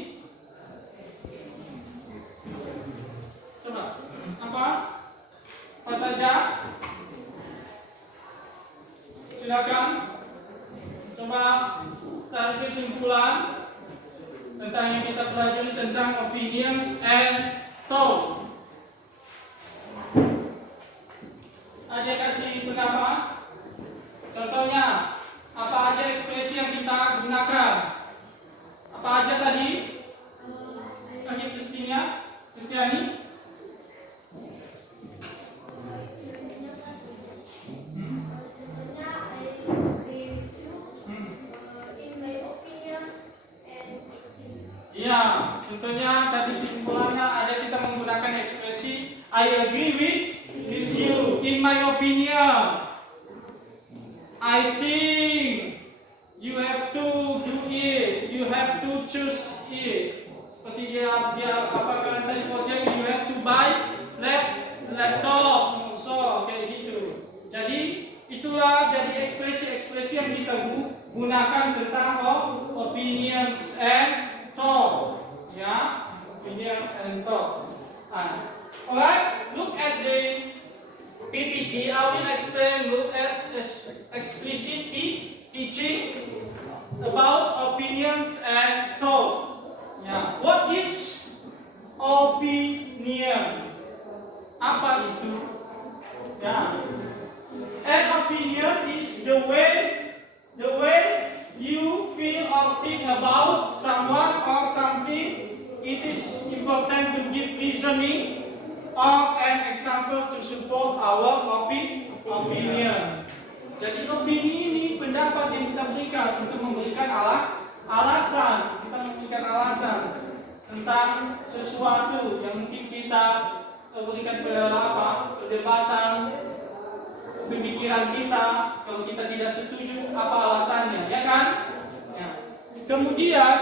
Coba, apa saja? Silakan. Coba tarik kesimpulan tentang yang kita pelajari tentang opinions and thought. Ada kasih pendapat? Contohnya, apa aja ekspresi yang kita gunakan? Apa aja tadi? Bagi Kristiani? Ya, contohnya tadi kesimpulannya ada kita menggunakan ekspresi I agree with you. In my opinion, I think you have to do it. You have to choose it. Seperti dia apa kalian tadi project, you have to buy laptop. So kayak gitu. Jadi itulah jadi ekspresi-ekspresi yang kita gunakan tentang opinions and thought, ya, opinion and thought. Alright, look at the PPT. I will explain. Look at explicit teaching about opinions and thought. Ya, what is opinion? Apa itu? Ya, an opinion is the way you feel or think about someone or something. It is important to give reasoning or an example to support our opinion. Jadi opini ini pendapat yang kita berikan untuk memberikan alasan. Kita memberikan alasan tentang sesuatu yang mungkin kita berikan perdebatan, pemikiran kita. Kalau kita tidak setuju, apa alasannya, ya kan? Ya. Kemudian,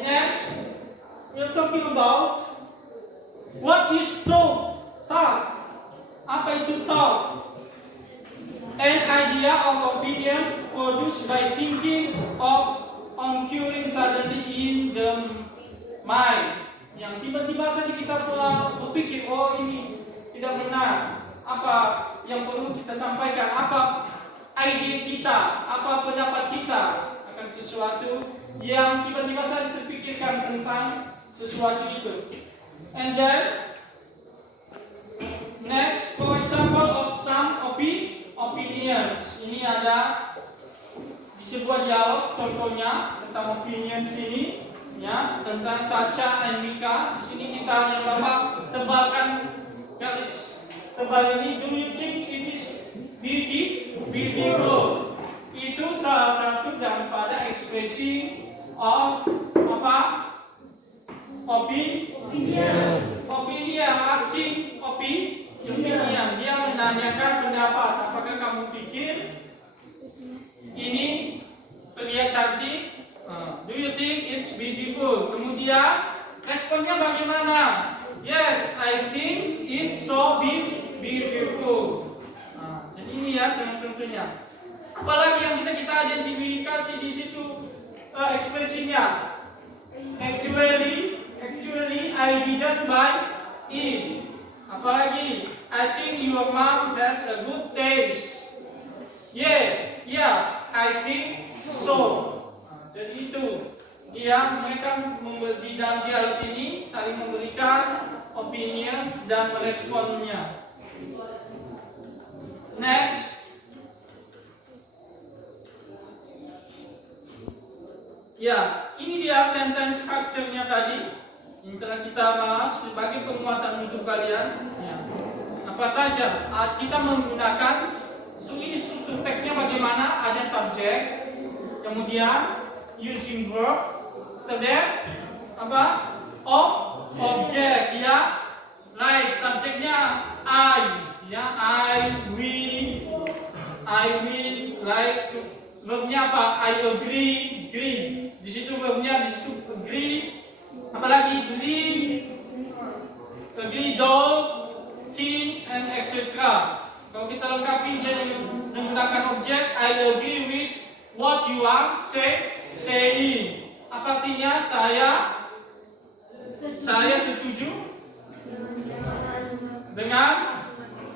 next, we're talking about what is thought. Apa itu thought? An idea or opinion produced by thinking of occurring suddenly in the mind. Yang tiba-tiba saja kita berpikir, oh ini tidak benar. Apa yang perlu kita sampaikan? Apa ide kita? Apa pendapat kita akan sesuatu yang tiba-tiba saja terpikirkan tentang sesuatu itu? And then next, for example of some opinions. Ini ada sebuah dialog contohnya tentang opinions ini, ya, tentang Sacha and Mika. Di sini kita yang Bapak tebalkan garis tebal ini. Do you think it is beautiful? Itu salah satu daripada ekspresi of apa? Opinion. Asking opinion. Dia menanyakan pendapat. Apakah kamu pikir ini terlihat cantik? Do you think it's beautiful? Kemudian responnya bagaimana? Yes, I think it's so beautiful. Jadi ini ya contohnya. Apalagi yang bisa kita identifikasi di situ ekspresinya. Actually, I didn't buy it. Apalagi, I think your mom has a good taste. Yeah, I think so. Jadi itu mereka di dalam dialog ini saling memberikan opinions dan meresponnya. Next, ya, ini dia sentence structure-nya tadi yang telah kita bahas sebagai penguatan untuk kalian. Ya. Apa Apa saja kita menggunakan ini struktur teksnya bagaimana? Ada subjek, kemudian using verb, setelah apa? Objek, ya. Like subjeknya I, ya. I, we, like verbnya apa? I agree. Di situ verbnya, di situ agree. Apalagi believe, agree, don't, think, and etc. Kalau kita lengkapi jadi menggunakan objek, I agree with what you are saying. Apa artinya? Saya setuju dengan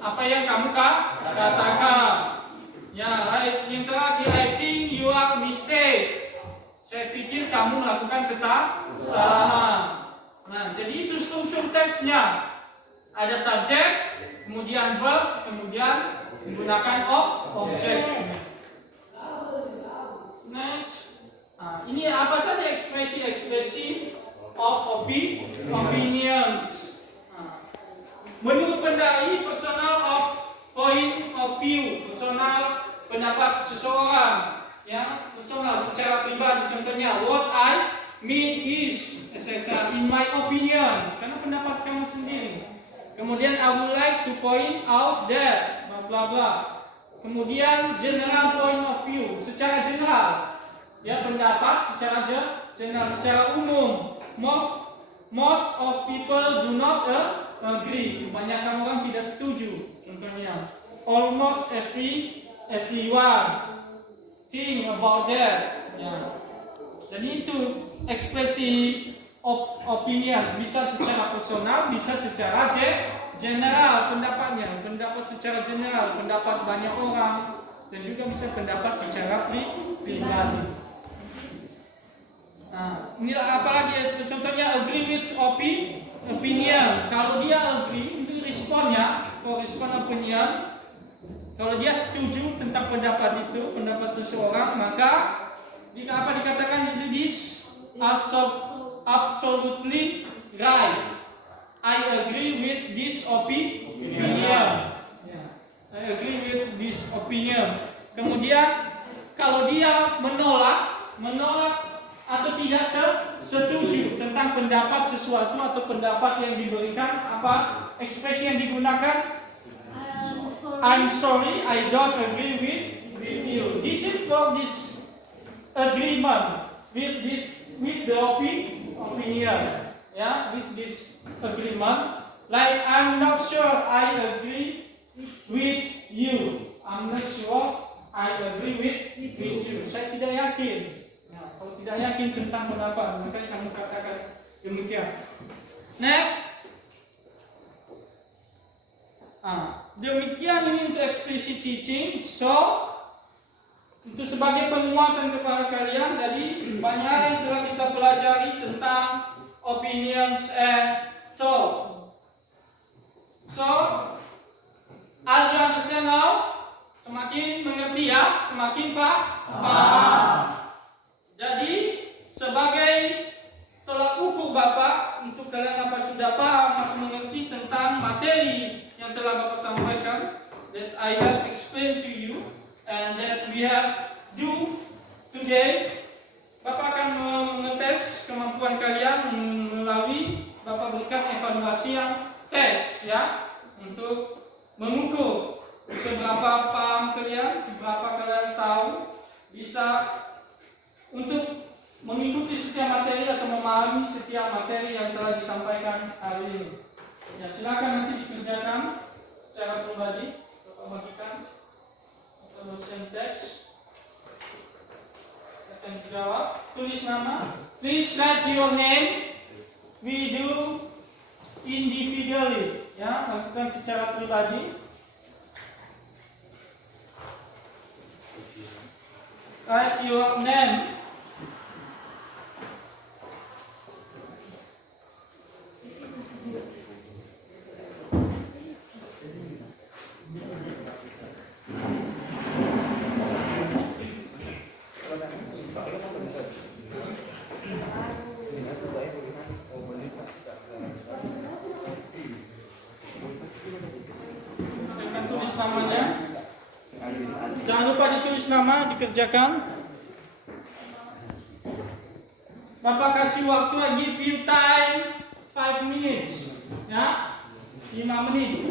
apa yang kamu katakan. Ya, right. Yang terakhir, I think you are mistake. Saya pikir kamu melakukan kesalahan. Nah, jadi itu struktur teksnya. Ada subjek, kemudian verb, kemudian menggunakan objek. Next. Nah, ini apa saja ekspresi of opinions. Nah, menurut pendai, personal of point of view, personal pendapat seseorang, ya, personal secara pribadi. Contohnya, what I mean is, etc. In my opinion, karena pendapat kamu sendiri. Kemudian I would like to point out that, bla bla bla. Kemudian general point of view, secara general, ya, pendapat secara general, secara umum. Most of people do not agree. Kebanyakan orang tidak setuju. Contohnya, almost everyone think about that. Ya. Dan itu ekspresi opinion, bisa secara personal, bisa secara general pendapatnya, pendapat secara general, pendapat banyak orang, dan juga bisa pendapat secara pribadi. Nah, ini apalagi contohnya agree with opinion. Kalau dia agree, itu responnya, for respond opinion. Kalau dia setuju tentang pendapat itu, pendapat seseorang, maka jika apa dikatakan this absolutely right. I agree with this opinion. Yeah. I agree with this opinion. Kemudian kalau dia menolak atau tidak setuju tentang pendapat sesuatu atau pendapat yang diberikan, apa ekspresi yang digunakan? I'm sorry, I don't agree with you. This is for this agreement with the opinion, yeah, with this agreement. Like I'm not sure I agree with you. I'm not sure I agree with you. Saya tidak yakin. Nah, kalau tidak yakin tentang pendapat, maka kamu katakan demikian. Next. Demikian ini untuk explicit teaching. So, itu sebagai penguatan kepada kalian. Jadi banyak hal yang telah kita pelajari tentang opinions and thought. So, are you understand now? Semakin mengerti ya, semakin paham. Jadi sebagai tolak ukur Bapak untuk kalian apa sudah paham atau mengerti tentang materi yang telah Bapak sampaikan, that I have explained to you and that we have do today. Bapak akan mengetes kemampuan kalian melalui Bapak berikan evaluasi yang tes, ya, untuk mengukur seberapa paham kalian, seberapa kalian tahu bisa untuk mengikuti setiap materi atau memahami setiap materi yang telah disampaikan hari ini. Ya, silakan nanti dikerjakan secara pribadi, Bapak bagikan evaluation test. Akan dijawab, tulis nama. Please write your name. We do individually, ya, lakukan secara pribadi. Write your name. tulis namanya. I will add. Jangan lupa ditulis nama, dikerjakan. Bapak kasih waktu, I give you time 5 minutes. Ya, 5 menit.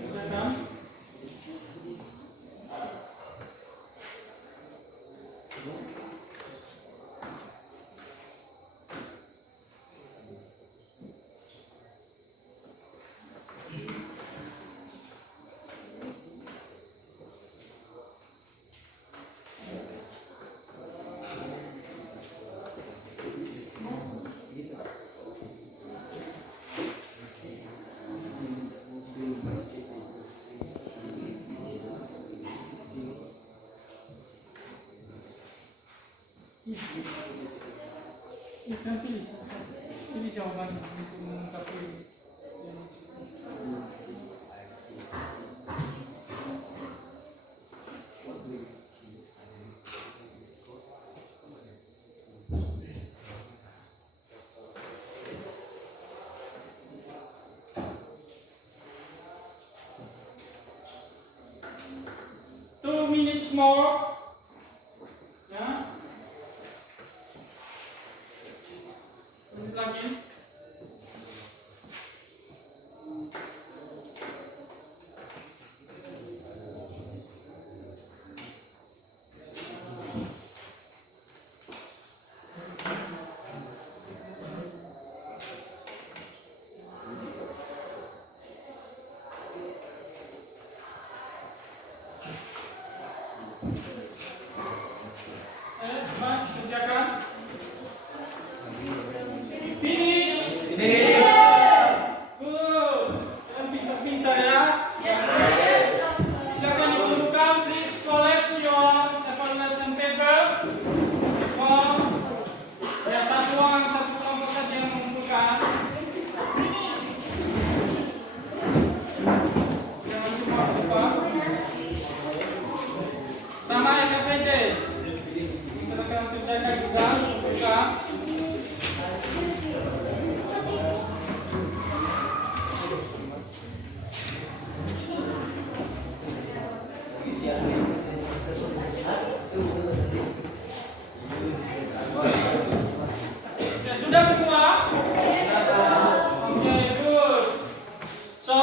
Kerjakan. Kan pilih jawabannya untuk mengungkapkan. Two minutes more. Ya. Menit lagi. Cepat kerjakan. Finish. Good. Kalian pintar-pintar ya. Silakan dikumpulkan. Please collect your evaluation paper. Ya, satu kelompok saja yang mengumpulkan. Jangan semua lupa. Sama yang KPD. Kita akan kerjakan juga. Ya, sudah semua? Okay, good. So,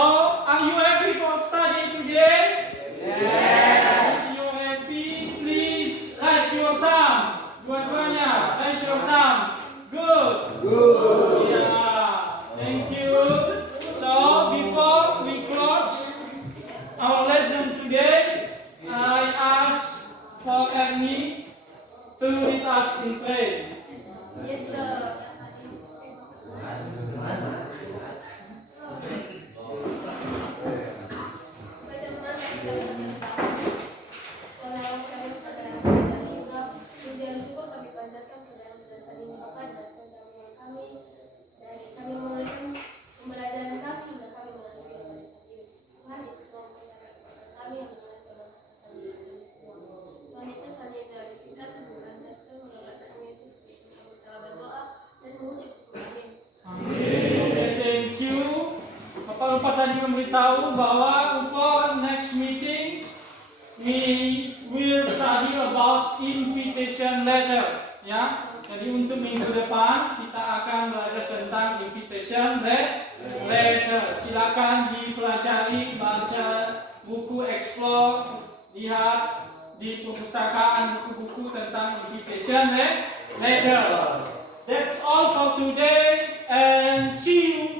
are you happy for study today? If you happy, please raise your thumb. Dua-duanya, raise your thumb. Good. Yeah, thank you. So, before we close our lesson today, I ask for Ernie to lead us in prayer. Yes, sir. beritahu bahwa for next meeting we will study about invitation letter, ya. Jadi untuk minggu depan kita akan belajar tentang invitation letter. Silakan dipelajari, baca buku explore, lihat di perpustakaan buku-buku tentang invitation letter. That's all for today and see you